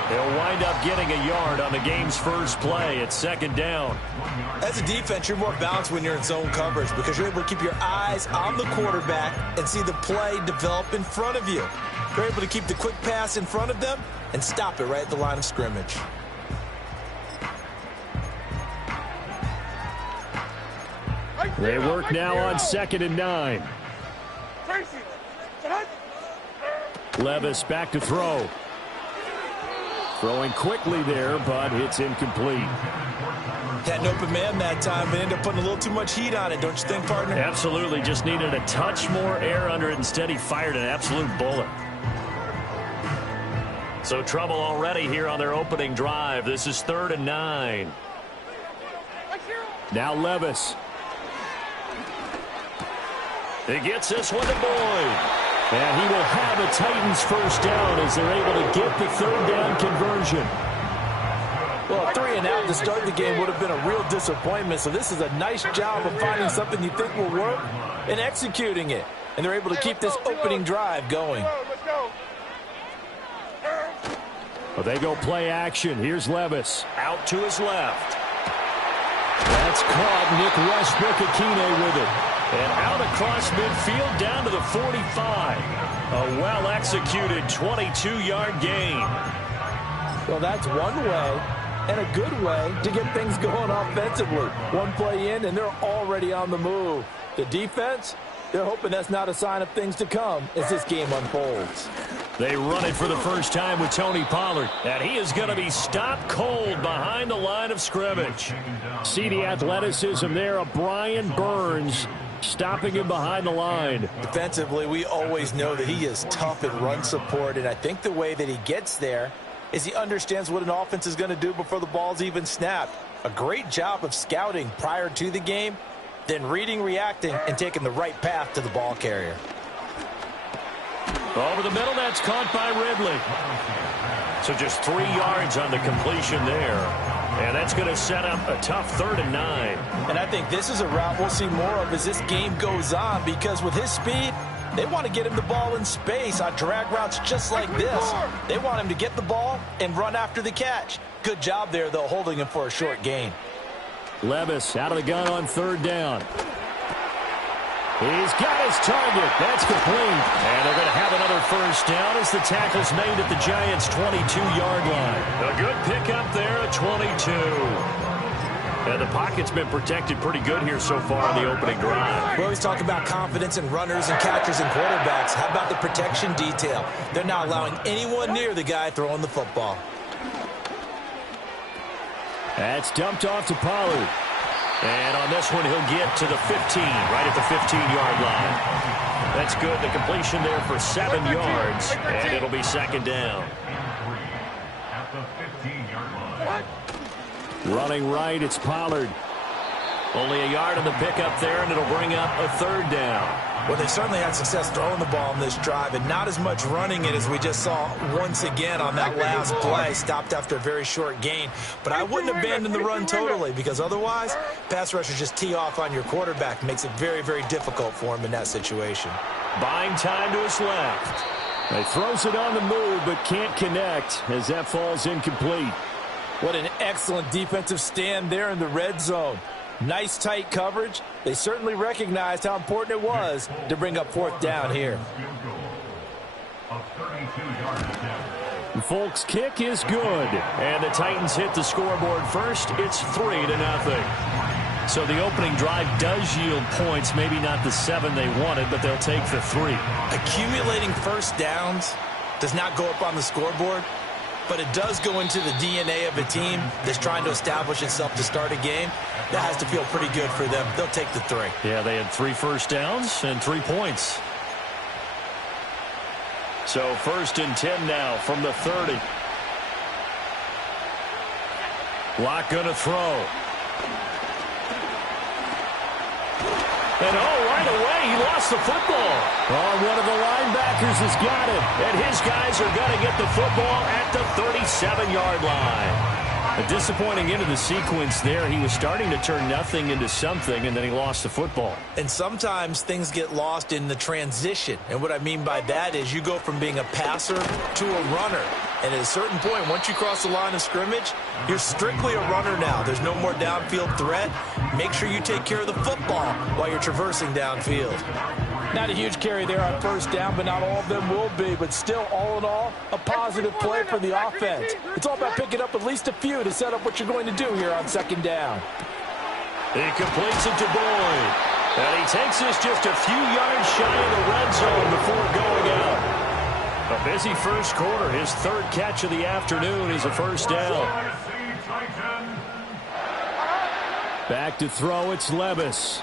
He'll wind up getting a yard on the game's first play at second down. As a defense, you're more balanced when you're in zone coverage because you're able to keep your eyes on the quarterback and see the play develop in front of you. You're able to keep the quick pass in front of them and stop it right at the line of scrimmage. They work now on 2nd and 9. Levis back to throw. Throwing quickly there, but it's incomplete. Had an open man that time, but ended up putting a little too much heat on it, don't you think, partner? Absolutely. Just needed a touch more air under it. Instead, he fired an absolute bullet. So trouble already here on their opening drive. This is 3rd and 9. Now Levis. He gets this one to Boyd. And he will have a Titans first down as they're able to get the 3rd down conversion. Well, a 3 and out to start the game would have been a real disappointment. So this is a nice job of finding something you think will work and executing it. And they're able to keep this opening drive going. Well, they go play action. Here's Levis out to his left. That's That's caught. Nick Westbrook-Akine with it. And out across midfield down to the 45. A well-executed 22-yard gain. Well, that's one way and a good way to get things going offensively. One play in, and they're already on the move. The defense, they're hoping that's not a sign of things to come as this game unfolds. They run it for the first time with Tony Pollard, and he is going to be stopped cold behind the line of scrimmage. See the athleticism there of Brian Burns stopping him behind the line. Defensively, we always know that he is tough in run support, and I think the way that he gets there is he understands what an offense is going to do before the ball's even snapped. A great job of scouting prior to the game, then reading, reacting, and taking the right path to the ball carrier. Over the middle, that's caught by Ridley. So just 3 yards on the completion there. And that's going to set up a tough 3rd and 9. And I think this is a route we'll see more of as this game goes on, because with his speed, they want to get him the ball in space on drag routes just like this. They want him to get the ball and run after the catch. Good job there, though, holding him for a short gain. Levis out of the gun on 3rd down. He's got his target. That's complete. And they're going to have another first down as the tackle's made at the Giants' 22-yard line. A good pickup there at 22. And the pocket's been protected pretty good here so far in the opening drive. We always talk about confidence in runners and catchers and quarterbacks. How about the protection detail? They're not allowing anyone near the guy throwing the football. That's dumped off to Pollard. And on this one, he'll get to the 15, right at the 15-yard line. That's good. The completion there for 7 yards, and it'll be 2nd down. At the 15-yard line. Running right, it's Pollard. Only a yard on the pickup there, and it'll bring up a 3rd down. Well, they certainly had success throwing the ball on this drive, and not as much running it as we just saw once again on that last play. Stopped after a very short gain. But I wouldn't abandon the run totally, because otherwise, pass rushers just tee off on your quarterback. Makes it very, very difficult for him in that situation. Buying time to his left. He throws it on the move, but can't connect as that falls incomplete. What an excellent defensive stand there in the red zone. Nice tight coverage. They certainly recognized how important it was to bring up 4th down here. Folk's kick is good. And the Titans hit the scoreboard first. It's 3-0. So the opening drive does yield points. Maybe not the 7 they wanted, but they'll take the 3. Accumulating first downs does not go up on the scoreboard, but it does go into the DNA of a team that's trying to establish itself to start a game. That has to feel pretty good for them. They'll take the 3. Yeah, they had 3 first downs and 3 points. So 1st and 10 now from the 30. Locke going to throw. And right away, he lost the football. One of the linebackers has got it. And his guys are going to get the football at the 37-yard line. A disappointing end of the sequence there. He was starting to turn nothing into something, and then he lost the football. And sometimes things get lost in the transition. And what I mean by that is you go from being a passer to a runner. And at a certain point, once you cross the line of scrimmage, you're strictly a runner now. There's no more downfield threat. Make sure you take care of the football while you're traversing downfield. Not a huge carry there on 1st down, but not all of them will be. But still, all in all, a positive play for the offense. It's all about picking up at least a few to set up what you're going to do here on 2nd down. He completes it to Boyd. And he takes this just a few yards shy of the red zone before going out. A busy first quarter. His 3rd catch of the afternoon is a 1st down. Back to throw, it's Levis.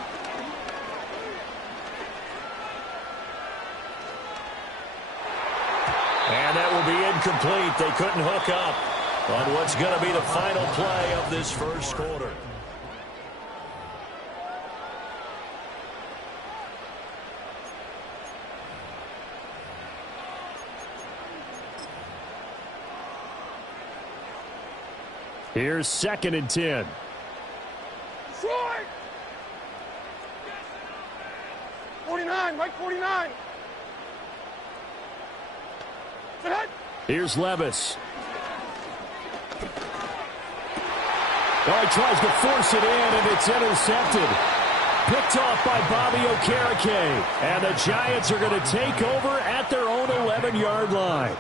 And that will be incomplete. They couldn't hook up on what's going to be the final play of this first quarter. Here's 2nd and 10. Short! 49, Mike 49. Here's Levis. Oh, he tries to force it in, and it's intercepted. Picked off by Bobby Okereke. And the Giants are going to take over at their own 11-yard line.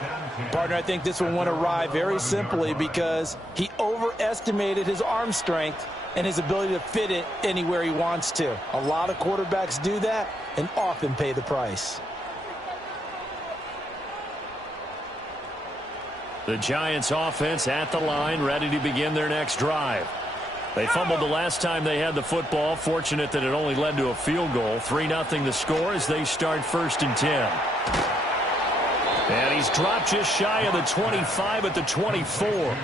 Partner, I think this one went awry very simply because he overestimated his arm strength and his ability to fit it anywhere he wants to. A lot of quarterbacks do that and often pay the price. The Giants offense at the line, ready to begin their next drive. They fumbled the last time they had the football. Fortunate that it only led to a field goal. 3-0 the score as they start 1st and 10. And he's dropped just shy of the 25 at the 24.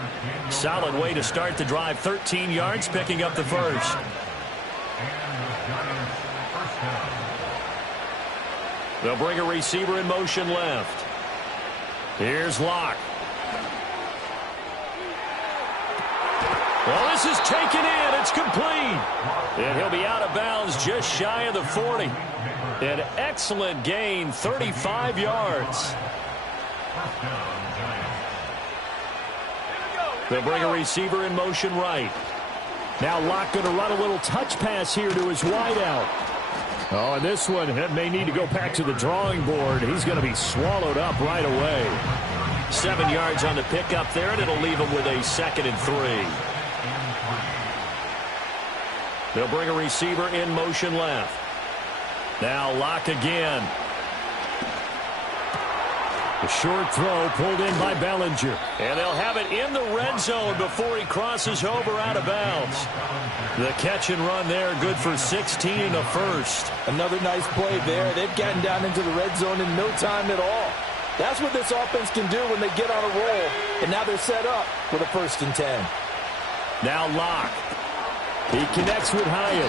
Solid way to start the drive. 13 yards, picking up the first. They'll bring a receiver in motion left. Here's Locke. Well, this is taken in. It's complete. And he'll be out of bounds just shy of the 40. An excellent gain, 35 yards. They'll bring a receiver in motion right. Now Locke going to run a little touch pass here to his wideout. Oh, and this one may need to go back to the drawing board. He's going to be swallowed up right away. 7 yards on the pickup there, and it'll leave him with a 2nd and 3. They'll bring a receiver in motion left. Now Locke again. The short throw pulled in by Bellinger. And they'll have it in the red zone before he crosses over out of bounds. The catch and run there, good for 16 and a first. Another nice play there. They've gotten down into the red zone in no time at all. That's what this offense can do when they get on a roll. And now they're set up for the 1st and 10. Now Locke. He connects with Hyatt.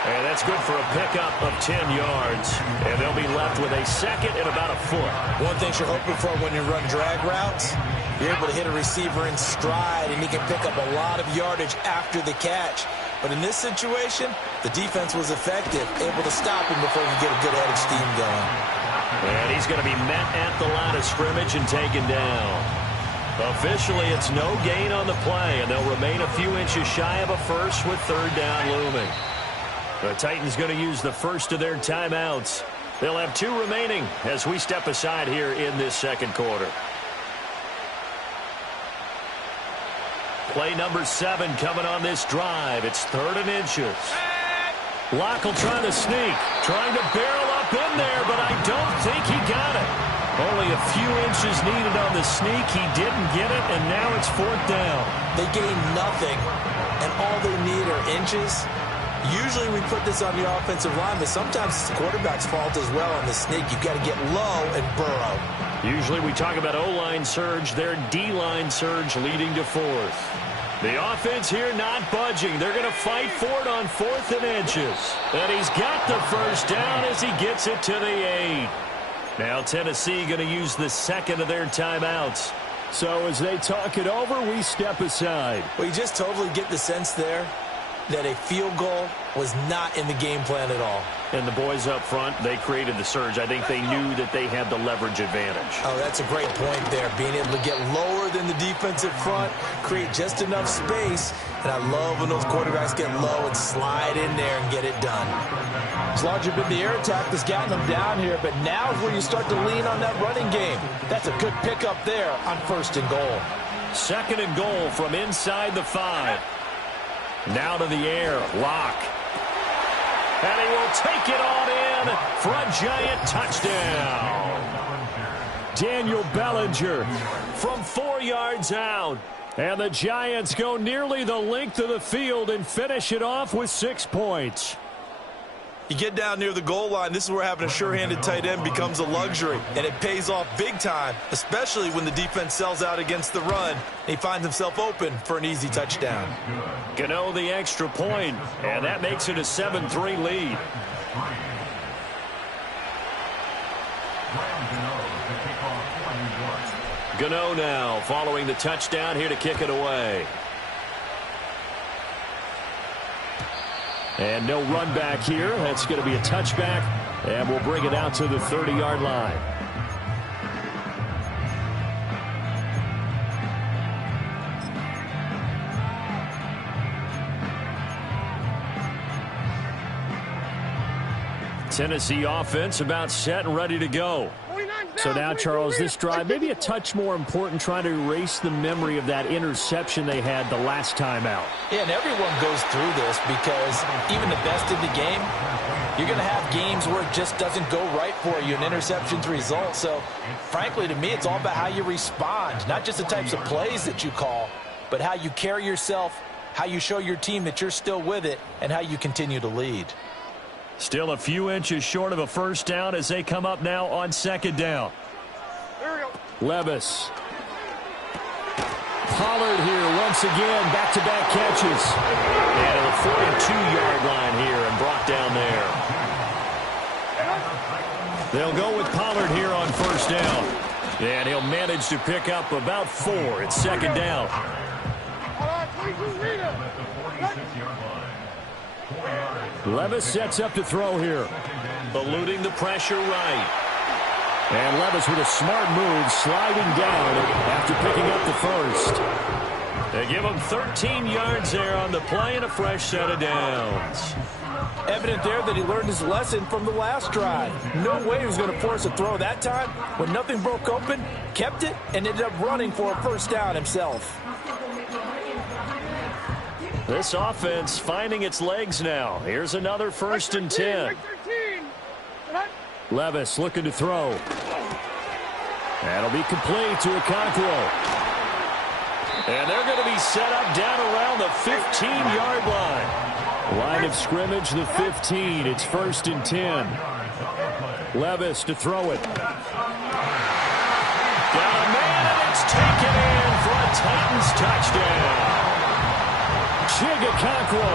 And that's good for a pickup of 10 yards. And they'll be left with a 2nd and about a foot. One thing you're hoping for when you run drag routes, you're able to hit a receiver in stride, and he can pick up a lot of yardage after the catch. But in this situation, the defense was effective, able to stop him before he could get a good head of steam going. And he's going to be met at the line of scrimmage and taken down. Officially, it's no gain on the play, and they'll remain a few inches shy of a first with 3rd down looming. The Titans going to use the first of their timeouts. They'll have 2 remaining as we step aside here in this 2nd quarter. Play number 7 coming on this drive. It's 3rd and inches. Locke will try to sneak, trying to barrel up in there, but I don't think he got it. Only a few inches needed on the sneak. He didn't get it, and now it's 4th down. They gain nothing, and all they need are inches. Usually we put this on the offensive line, but sometimes it's the quarterback's fault as well on the sneak. You've got to get low and burrow. Usually we talk about O-line surge, their D-line surge leading to 4th. The offense here not budging. They're going to fight for it on 4th and inches. And he's got the first down as he gets it to the 8. Now Tennessee going to use the 2nd of their timeouts. So as they talk it over, we step aside. Well, you just totally get the sense there that a field goal was not in the game plan at all. And the boys up front, they created the surge. I think they knew that they had the leverage advantage. Oh, that's a great point there. Being able to get lower than the defensive front, create just enough space. And I love when those quarterbacks get low and slide in there and get it done. It's largely been the air attack that's gotten them down here, but now is where you start to lean on that running game. That's a good pickup there on 1st and goal. 2nd and goal from inside the 5. Now to the air, Locke. And he will take it on in for a Giant touchdown. Daniel Bellinger from 4 yards out. And the Giants go nearly the length of the field and finish it off with 6 points. You get down near the goal line, this is where having a sure-handed tight end becomes a luxury, and it pays off big time, especially when the defense sells out against the run, and he finds himself open for an easy touchdown. Gano the extra point, and that makes it a 7-3 lead. Gano now following the touchdown here to kick it away. And no run back here. That's going to be a touchback. And we'll bring it out to the 30-yard line. Tennessee offense about set and ready to go. So now, Charles, this drive maybe a touch more important, trying to erase the memory of that interception they had the last time out. Yeah, and everyone goes through this because even the best in the game, you're going to have games where it just doesn't go right for you, and interceptions result. So, frankly, to me, it's all about how you respond, not just the types of plays that you call, but how you carry yourself, how you show your team that you're still with it, and how you continue to lead. Still a few inches short of a first down as they come up now on second down. Levis. Pollard here once again, back-to-back catches. And at the 42-yard line here and brought down there. They'll go with Pollard here on first down. And he'll manage to pick up about 4 at second down. Levis sets up to throw here. Eluding the pressure right. And Levis with a smart move, sliding down after picking up the first. They give him 13 yards there on the play and a fresh set of downs. Evident there that he learned his lesson from the last drive. No way he was going to force a throw that time. When nothing broke open, kept it, and ended up running for a first down himself. This offense finding its legs now. Here's another first and 10. Levis looking to throw. That'll be complete to Okonkwo. And they're going to be set up down around the 15-yard line. Line of scrimmage, the 15. It's first and 10. Levis to throw it. Got a man, and it's taken in for a Titans touchdown. Chig Okonkwo,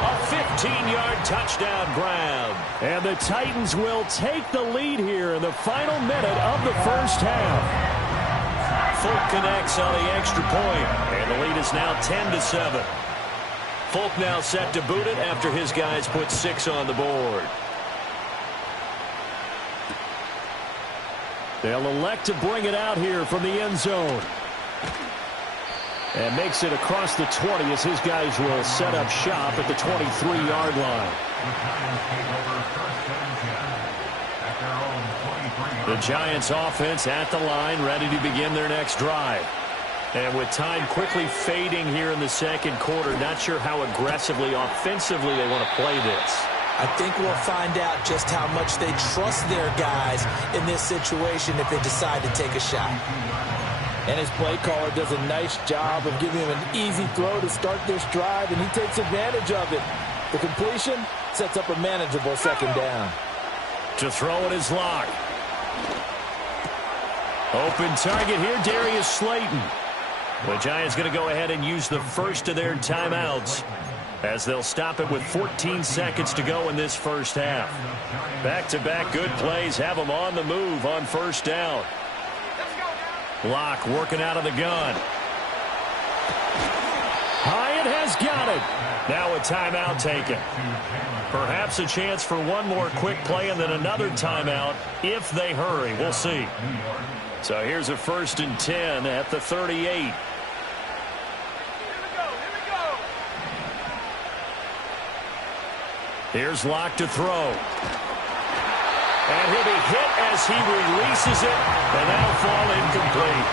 a 15-yard touchdown grab. And the Titans will take the lead here in the final minute of the first half. Folk connects on the extra point, and the lead is now 10-7. Folk now set to boot it after his guys put 6 on the board. They'll elect to bring it out here from the end zone. And makes it across the 20 as his guys will set up shop at the 23-yard line. The Giants offense at the line, ready to begin their next drive. And with time quickly fading here in the second quarter, not sure how aggressively, offensively they want to play this. I think we'll find out just how much they trust their guys in this situation if they decide to take a shot. And his play caller does a nice job of giving him an easy throw to start this drive, and he takes advantage of it. The completion sets up a manageable second down. To throw it is Locke. Open target here, Darius Slayton. The Giants going to go ahead and use the first of their timeouts as they'll stop it with 14 seconds to go in this first half. Back-to-back good plays have them on the move on first down. Locke working out of the gun. Hyatt has got it. Now a timeout taken. Perhaps a chance for one more quick play and then another timeout if they hurry. We'll see. So here's a first and 10 at the 38. Here's Locke to throw. And he'll be hit as he releases it, and that'll fall incomplete.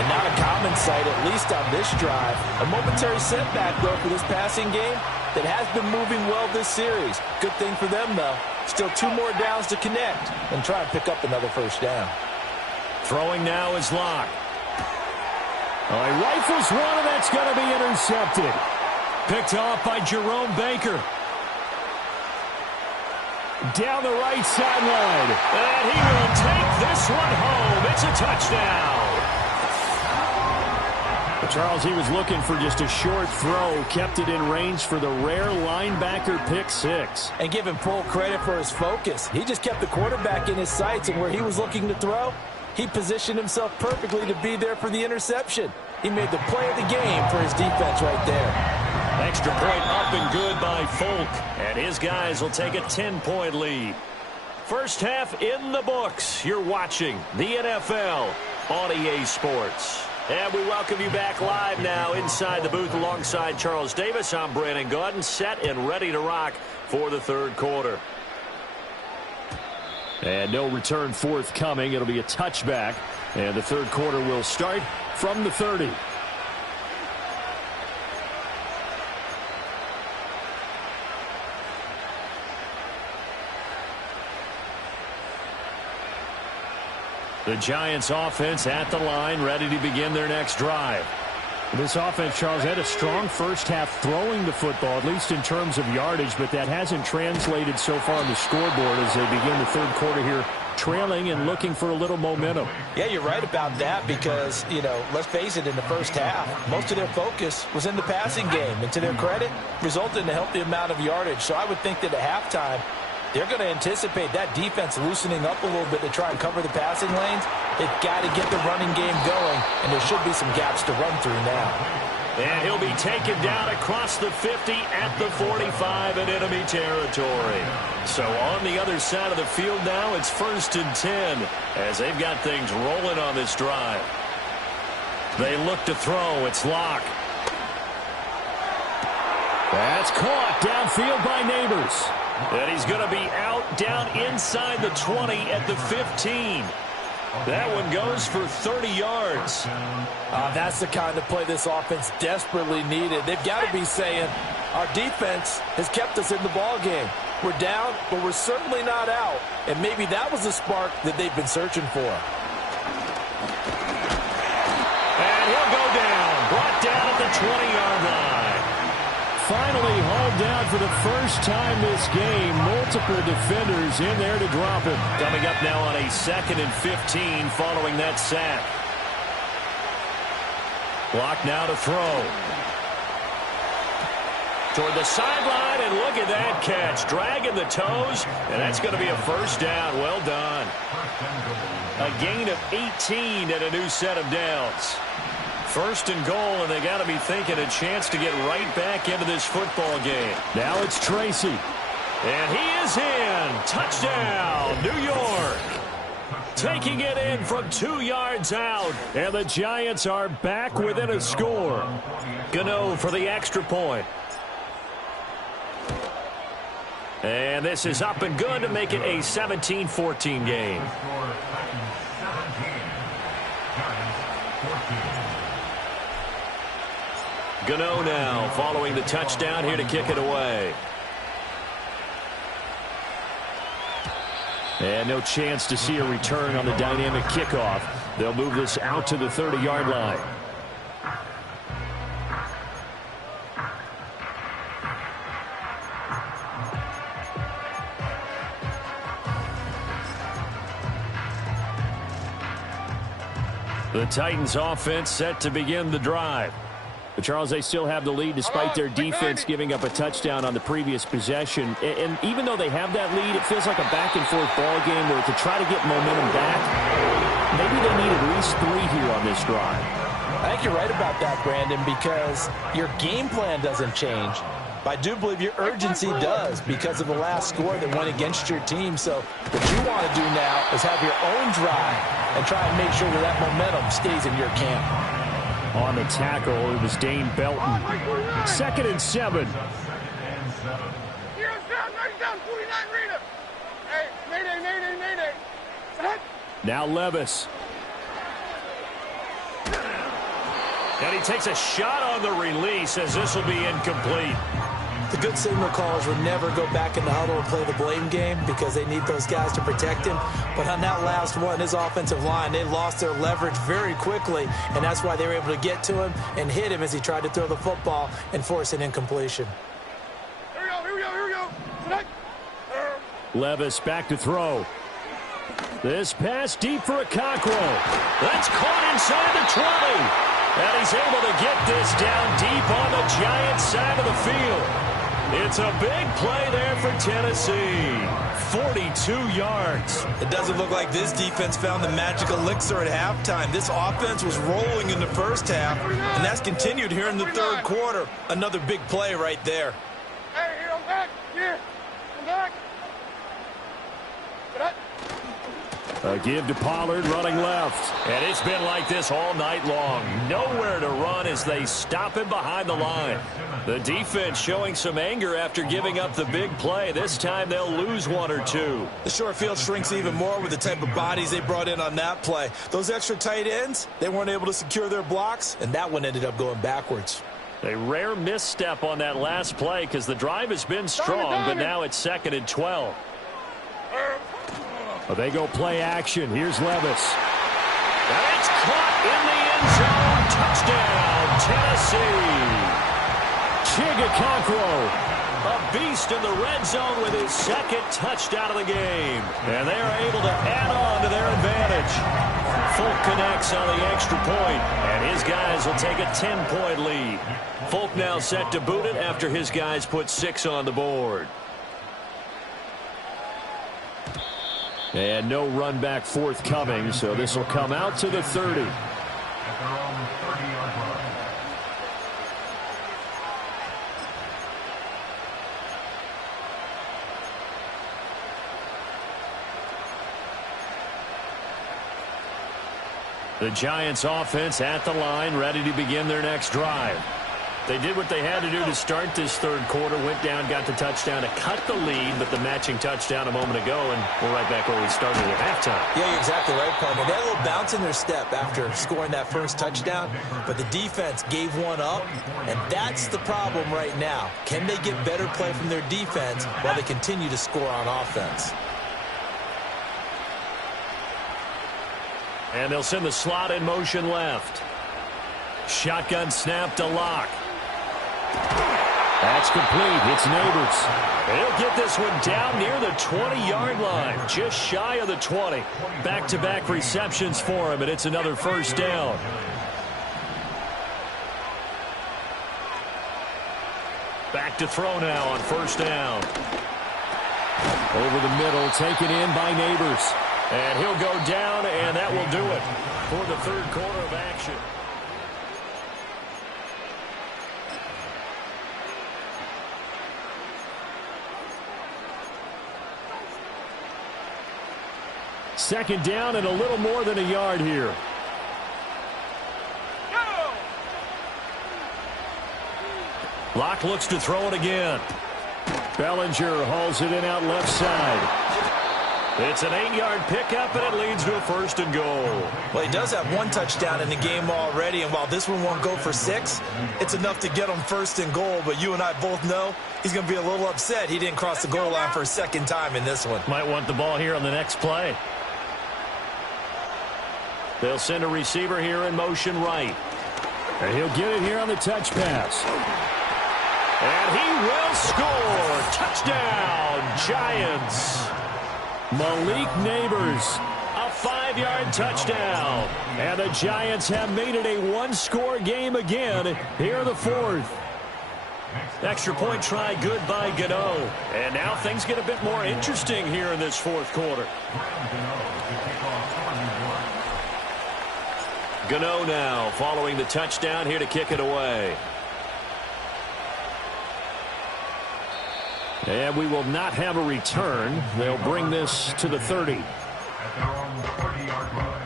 And not a common sight, at least on this drive. A momentary setback, though, for this passing game that has been moving well this series. Good thing for them, though. Still 2 more downs to connect and try and pick up another first down. Throwing now is Locke. Oh, he rifles one, and that's going to be intercepted. Picked off by Jerome Baker. Down the right sideline. And he will take this one home. It's a touchdown. But Charles, he was looking for just a short throw. Kept it in range for the rare linebacker pick 6. And give him full credit for his focus. He just kept the quarterback in his sights, and where he was looking to throw, he positioned himself perfectly to be there for the interception. He made the play of the game for his defense right there. Extra point up and good by Folk. And his guys will take a 10-point lead. First half in the books. You're watching the NFL on EA Sports. And we welcome you back live now inside the booth alongside Charles Davis. I'm Brandon Gaudin, set and ready to rock for the third quarter. And no return forthcoming. It'll be a touchback. And the third quarter will start from the 30. The Giants offense at the line, ready to begin their next drive. This offense, Charles, had a strong first half throwing the football, at least in terms of yardage, but that hasn't translated so far on the scoreboard as they begin the third quarter here, trailing and looking for a little momentum. Yeah, you're right about that because, let's face it, in the first half, most of their focus was in the passing game. And to their credit, resulted in a healthy amount of yardage. So I would think that at halftime, they're going to anticipate that defense loosening up a little bit to try and cover the passing lanes. They've got to get the running game going, and there should be some gaps to run through now. And he'll be taken down across the 50 at the 45 in enemy territory. So on the other side of the field now, it's 1st and 10 as they've got things rolling on this drive. They look to throw. It's Locke. That's caught downfield by Neighbors. And he's going to be out down inside the 20 at the 15. That one goes for 30 yards. That's the kind of play this offense desperately needed. They've got to be saying, our defense has kept us in the ball game. We're down, but we're certainly not out. And maybe that was the spark that they've been searching for. And he'll go down. Brought down at the 20-yard line. Finally hauled down for the first time this game. Multiple defenders in there to drop him. Coming up now on a 2nd and 15 following that sack. Block now to throw. Toward the sideline, and look at that catch. Dragging the toes, and that's going to be a first down. Well done. A gain of 18 and a new set of downs. 1st and goal, and they got to be thinking a chance to get right back into this football game. Now it's Tracy. And he is in. Touchdown, New York. Taking it in from 2 yards out. And the Giants are back within a score. Gano for the extra point. And this is up and good to make it a 17-14 game. Gano now following the touchdown here to kick it away. And no chance to see a return on the dynamic kickoff. They'll move this out to the 30-yard line. The Titans offense set to begin the drive. But, Charles, they still have the lead despite their defense giving up a touchdown on the previous possession. And even though they have that lead, it feels like a back-and-forth ball game where to try to get momentum back, maybe they need at least 3 here on this drive. I think you're right about that, Brandon, because your game plan doesn't change. But I do believe your urgency does because of the last score that went against your team. So what you want to do now is have your own drive and try and make sure that that momentum stays in your camp. On the tackle, it was Dane Belton. 2nd and 7. Down, 49, read him. Hey, mayday. Set. Now Levis. And he takes a shot on the release as this will be incomplete. The good signal callers would never go back in the huddle and play the blame game because they need those guys to protect him. But on that last one, his offensive line, they lost their leverage very quickly, and that's why they were able to get to him and hit him as he tried to throw the football and force an incompletion. Here we go. Levis back to throw. This pass deep for Okonkwo. That's caught inside the 20. And he's able to get this down deep on the Giants side of the field. It's a big play there for Tennessee. 42 yards. It doesn't look like this defense found the magic elixir at halftime. This offense was rolling in the first half, and that's continued here in the third quarter. Another big play right there. Hey, here, I'm back. Here, I'm back. A give to Pollard running left. And it's been like this all night long. Nowhere to run on as they stop him behind the line. The defense showing some anger after giving up the big play. This time they'll lose one or two. The short field shrinks even more with the type of bodies they brought in on that play. Those extra tight ends, they weren't able to secure their blocks, and that one ended up going backwards. A rare misstep on that last play because the drive has been strong, but now it's 2nd and 12. Well, they go play action. Here's Levis. And it's caught in the end zone. Touchdown, Tennessee. Chigakonkwo, a beast in the red zone with his 2nd touchdown of the game. And they are able to add on to their advantage. Folk connects on the extra point, and his guys will take a 10-point lead. Folk now set to boot it after his guys put 6 on the board. And no run back forthcoming, so this will come out to the 30. At their own 30-yard line. The Giants offense at the line, ready to begin their next drive. They did what they had to do to start this third quarter, went down, got the touchdown to cut the lead, but the matching touchdown a moment ago, and we're right back where we started at halftime. Yeah, you're exactly right, partner. They had a little bounce in their step after scoring that first touchdown, but the defense gave one up, and that's the problem right now. Can they get better play from their defense while they continue to score on offense? And they'll send the slot in motion left. Shotgun snap to Locke. That's complete. It's Neighbors. He'll get this one down near the 20-yard line, just shy of the 20. Back-to-back receptions for him, and it's another first down. Back to throw now on first down. Over the middle, taken in by Neighbors. And he'll go down, and that will do it for the third quarter of action. Second down and a little more than a yard here. Locke looks to throw it again. Bellinger hauls it in out left side. It's an 8-yard pickup, and it leads to a 1st and goal. Well, he does have one touchdown in the game already, and while this one won't go for 6, it's enough to get him 1st and goal. But you and I both know he's going to be a little upset he didn't cross the goal line for a second time in this one. Might want the ball here on the next play. They'll send a receiver here in motion right. And he'll get it here on the touch pass. And he will score. Touchdown, Giants. Malik Neighbors, a 5-yard touchdown. And the Giants have made it a one-score game again here in the fourth. Extra point try good by Gano. And now things get a bit more interesting here in this fourth quarter. Gano now following the touchdown here to kick it away. And we will not have a return. They'll bring this to the 30. At their own 30-yard line.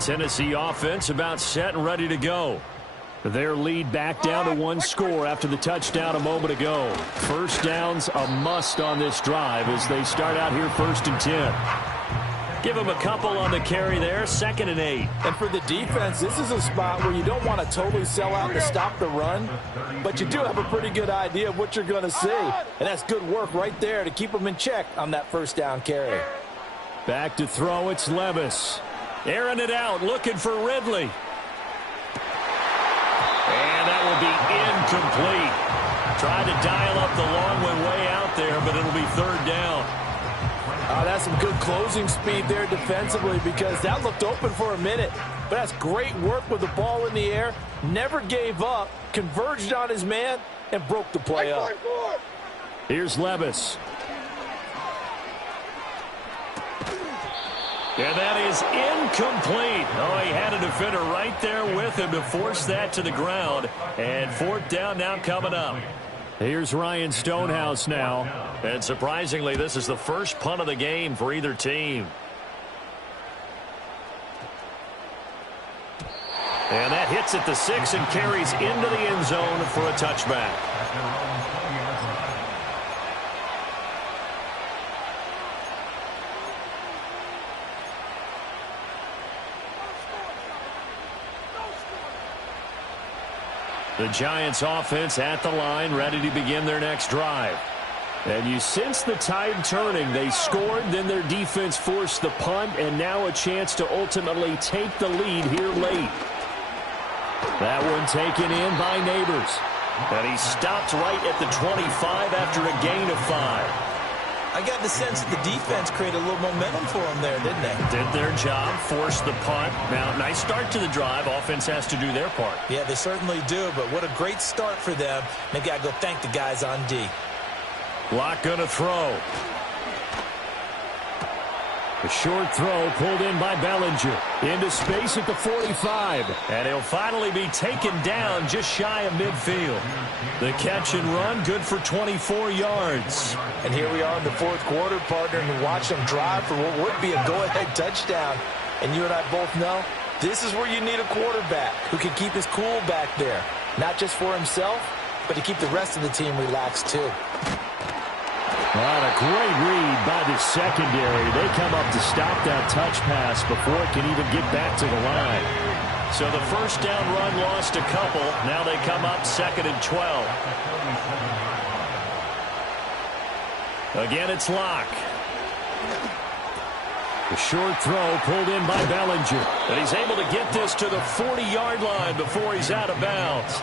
Tennessee offense about set and ready to go. Their lead back down to 1 score after the touchdown a moment ago. First down's a must on this drive as they start out here 1st and 10. Give them a couple on the carry there, 2nd and 8. And for the defense, this is a spot where you don't want to totally sell out to stop the run, but you do have a pretty good idea of what you're going to see. And that's good work right there to keep them in check on that first down carry. Back to throw, it's Levis. Airing it out, looking for Ridley. And that will be incomplete. Tried to dial up the long way out there, but it'll be 3rd down. That's some good closing speed there defensively because that looked open for a minute. But that's great work with the ball in the air. Never gave up, converged on his man, and broke the play up. Here's Levis. And that is incomplete. Oh, he had a defender right there with him to force that to the ground. And 4th down now coming up. Here's Ryan Stonehouse now. And surprisingly, this is the first punt of the game for either team. And that hits at the 6 and carries into the end zone for a touchback. The Giants offense at the line, ready to begin their next drive. And you sense the tide turning. They scored, then their defense forced the punt, and now a chance to ultimately take the lead here late. That one taken in by Neighbors. And he stopped right at the 25 after a gain of 5. I got the sense that the defense created a little momentum for them there, didn't they? Did their job, forced the punt. Now, nice start to the drive. Offense has to do their part. Yeah, they certainly do, but what a great start for them. They've got to go thank the guys on D. Locke going to throw. A short throw pulled in by Bellinger. Into space at the 45. And he'll finally be taken down just shy of midfield. The catch and run, good for 24 yards. And here we are in the fourth quarter, partner, and watch them drive for what would be a go-ahead touchdown. And you and I both know this is where you need a quarterback who can keep his cool back there. Not just for himself, but to keep the rest of the team relaxed too. What a great read by the secondary. They come up to stop that touch pass before it can even get back to the line. So the first down run lost a couple. Now they come up 2nd and 12. Again, it's Locke. The short throw pulled in by Bellinger. And he's able to get this to the 40-yard line before he's out of bounds.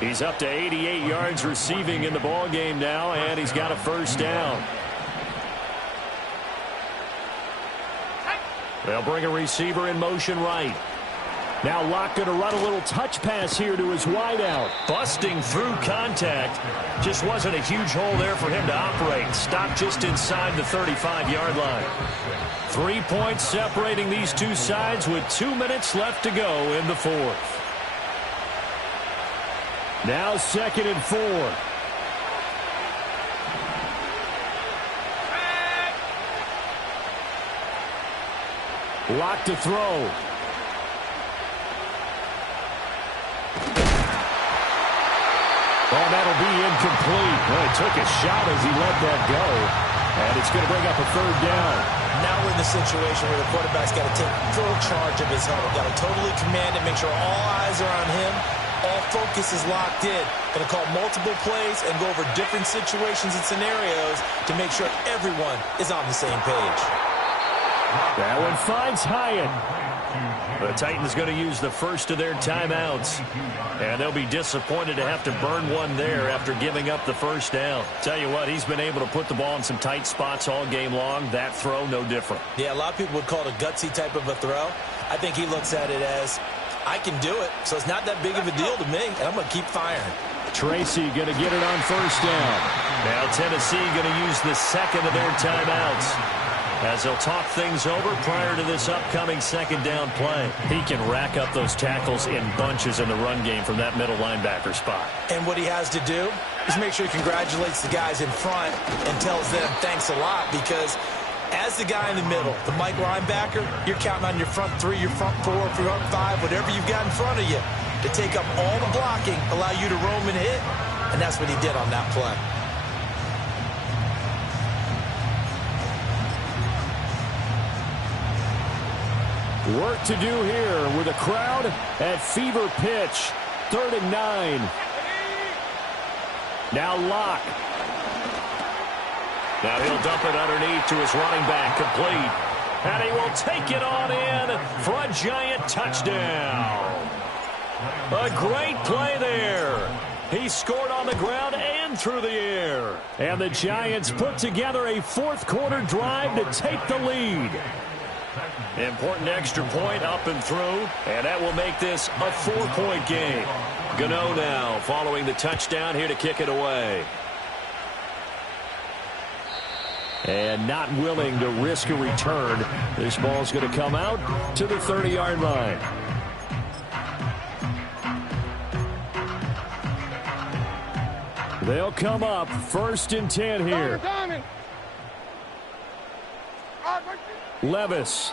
He's up to 88 yards receiving in the ballgame now, and he's got a first down. They'll bring a receiver in motion right. Now Locke going to run a little touch pass here to his wideout. Busting through contact. Just wasn't a huge hole there for him to operate. Stopped just inside the 35-yard line. 3 points separating these two sides with 2 minutes left to go in the fourth. Now 2nd and 4. Locke to throw. Oh, that'll be incomplete. Well, he took a shot as he let that go. And it's going to bring up a 3rd down. Now we're in the situation where the quarterback's got to take full charge of his huddle. Got to totally command it, make sure all eyes are on him. All focus is locked in. Going to call multiple plays and go over different situations and scenarios to make sure everyone is on the same page. That one finds Hyatt. The Titans going to use the first of their timeouts. And they'll be disappointed to have to burn one there after giving up the first down. Tell you what, he's been able to put the ball in some tight spots all game long. That throw, no different. Yeah, a lot of people would call it a gutsy type of a throw. I think he looks at it as, I can do it, so it's not that big of a deal to me, and I'm going to keep firing. Tracy going to get it on first down. Now Tennessee going to use the second of their timeouts as they'll talk things over prior to this upcoming 2nd down play. He can rack up those tackles in bunches in the run game from that middle linebacker spot. And what he has to do is make sure he congratulates the guys in front and tells them thanks a lot, because as the guy in the middle, the Mike linebacker, you're counting on your front 3, your front 4, your front 5, whatever you've got in front of you to take up all the blocking, allow you to roam and hit, and that's what he did on that play. Work to do here with a crowd at fever pitch. 3rd and 9. Now Locke. Now he'll dump it underneath to his running back, complete. And he will take it on in for a giant touchdown. A great play there. He scored on the ground and through the air. And the Giants put together a fourth quarter drive to take the lead. Important extra point up and through, and that will make this a 4-point game. Gano now following the touchdown here to kick it away. And not willing to risk a return. This ball's going to come out to the 30-yard line. They'll come up 1st and 10 here. Levis.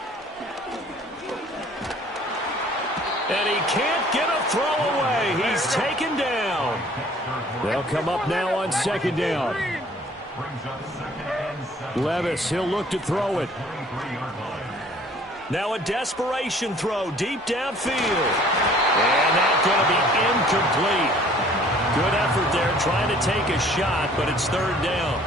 And he can't get a throw away. He's taken down. They'll come up now on 2nd down. Levis, he'll look to throw it. Now a desperation throw deep downfield. And that's going to be incomplete. Good effort there trying to take a shot, but it's 3rd down.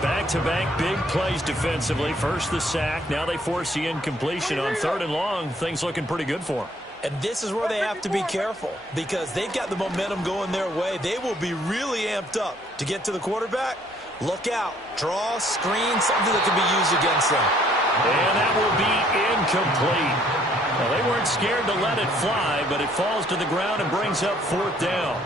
Back-to-back big plays defensively. First the sack. Now they force the incompletion on 3rd and long. Things looking pretty good for them. And this is where they have to be careful because they've got the momentum going their way. They will be really amped up to get to the quarterback. Look out. Draw, screen, something that can be used against them. And that will be incomplete. Well, they weren't scared to let it fly, but it falls to the ground and brings up 4th down.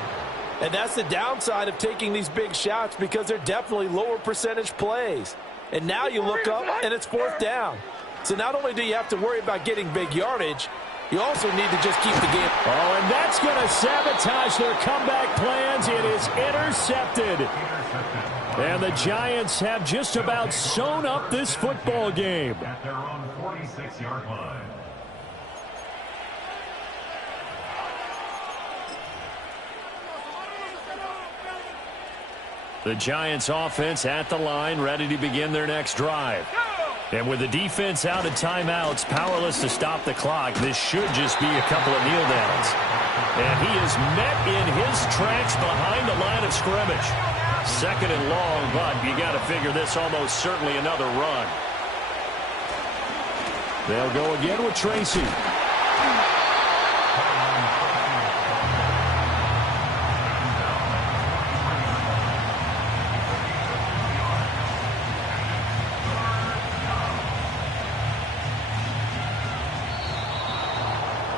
And that's the downside of taking these big shots because they're definitely lower percentage plays. And now you look up and it's 4th down. So not only do you have to worry about getting big yardage, you also need to just keep the game. Oh, and that's going to sabotage their comeback plans. It is intercepted. And the Giants have just about sewn up this football game. At their own 46-yard line. The Giants offense at the line, ready to begin their next drive. And with the defense out of timeouts, powerless to stop the clock, this should just be a couple of kneel downs. And he is met in his tracks behind the line of scrimmage. 2nd and long, but you got to figure this almost certainly another run. They'll go again with Tracy.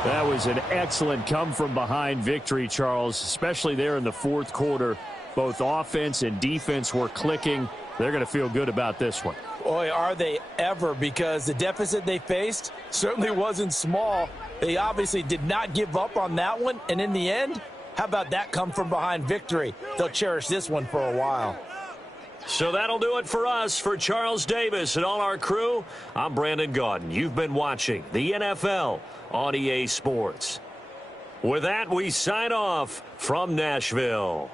That was an excellent come-from-behind victory, Charles, especially there in the 4th quarter. Both offense and defense were clicking. They're going to feel good about this one. Boy, are they ever, because the deficit they faced certainly wasn't small. They obviously did not give up on that one, and in the end, how about that come-from-behind victory? They'll cherish this one for a while. So that'll do it for us. For Charles Davis and all our crew, I'm Brandon Gaudin. You've been watching the NFL on EA Sports. With that, we sign off from Nashville.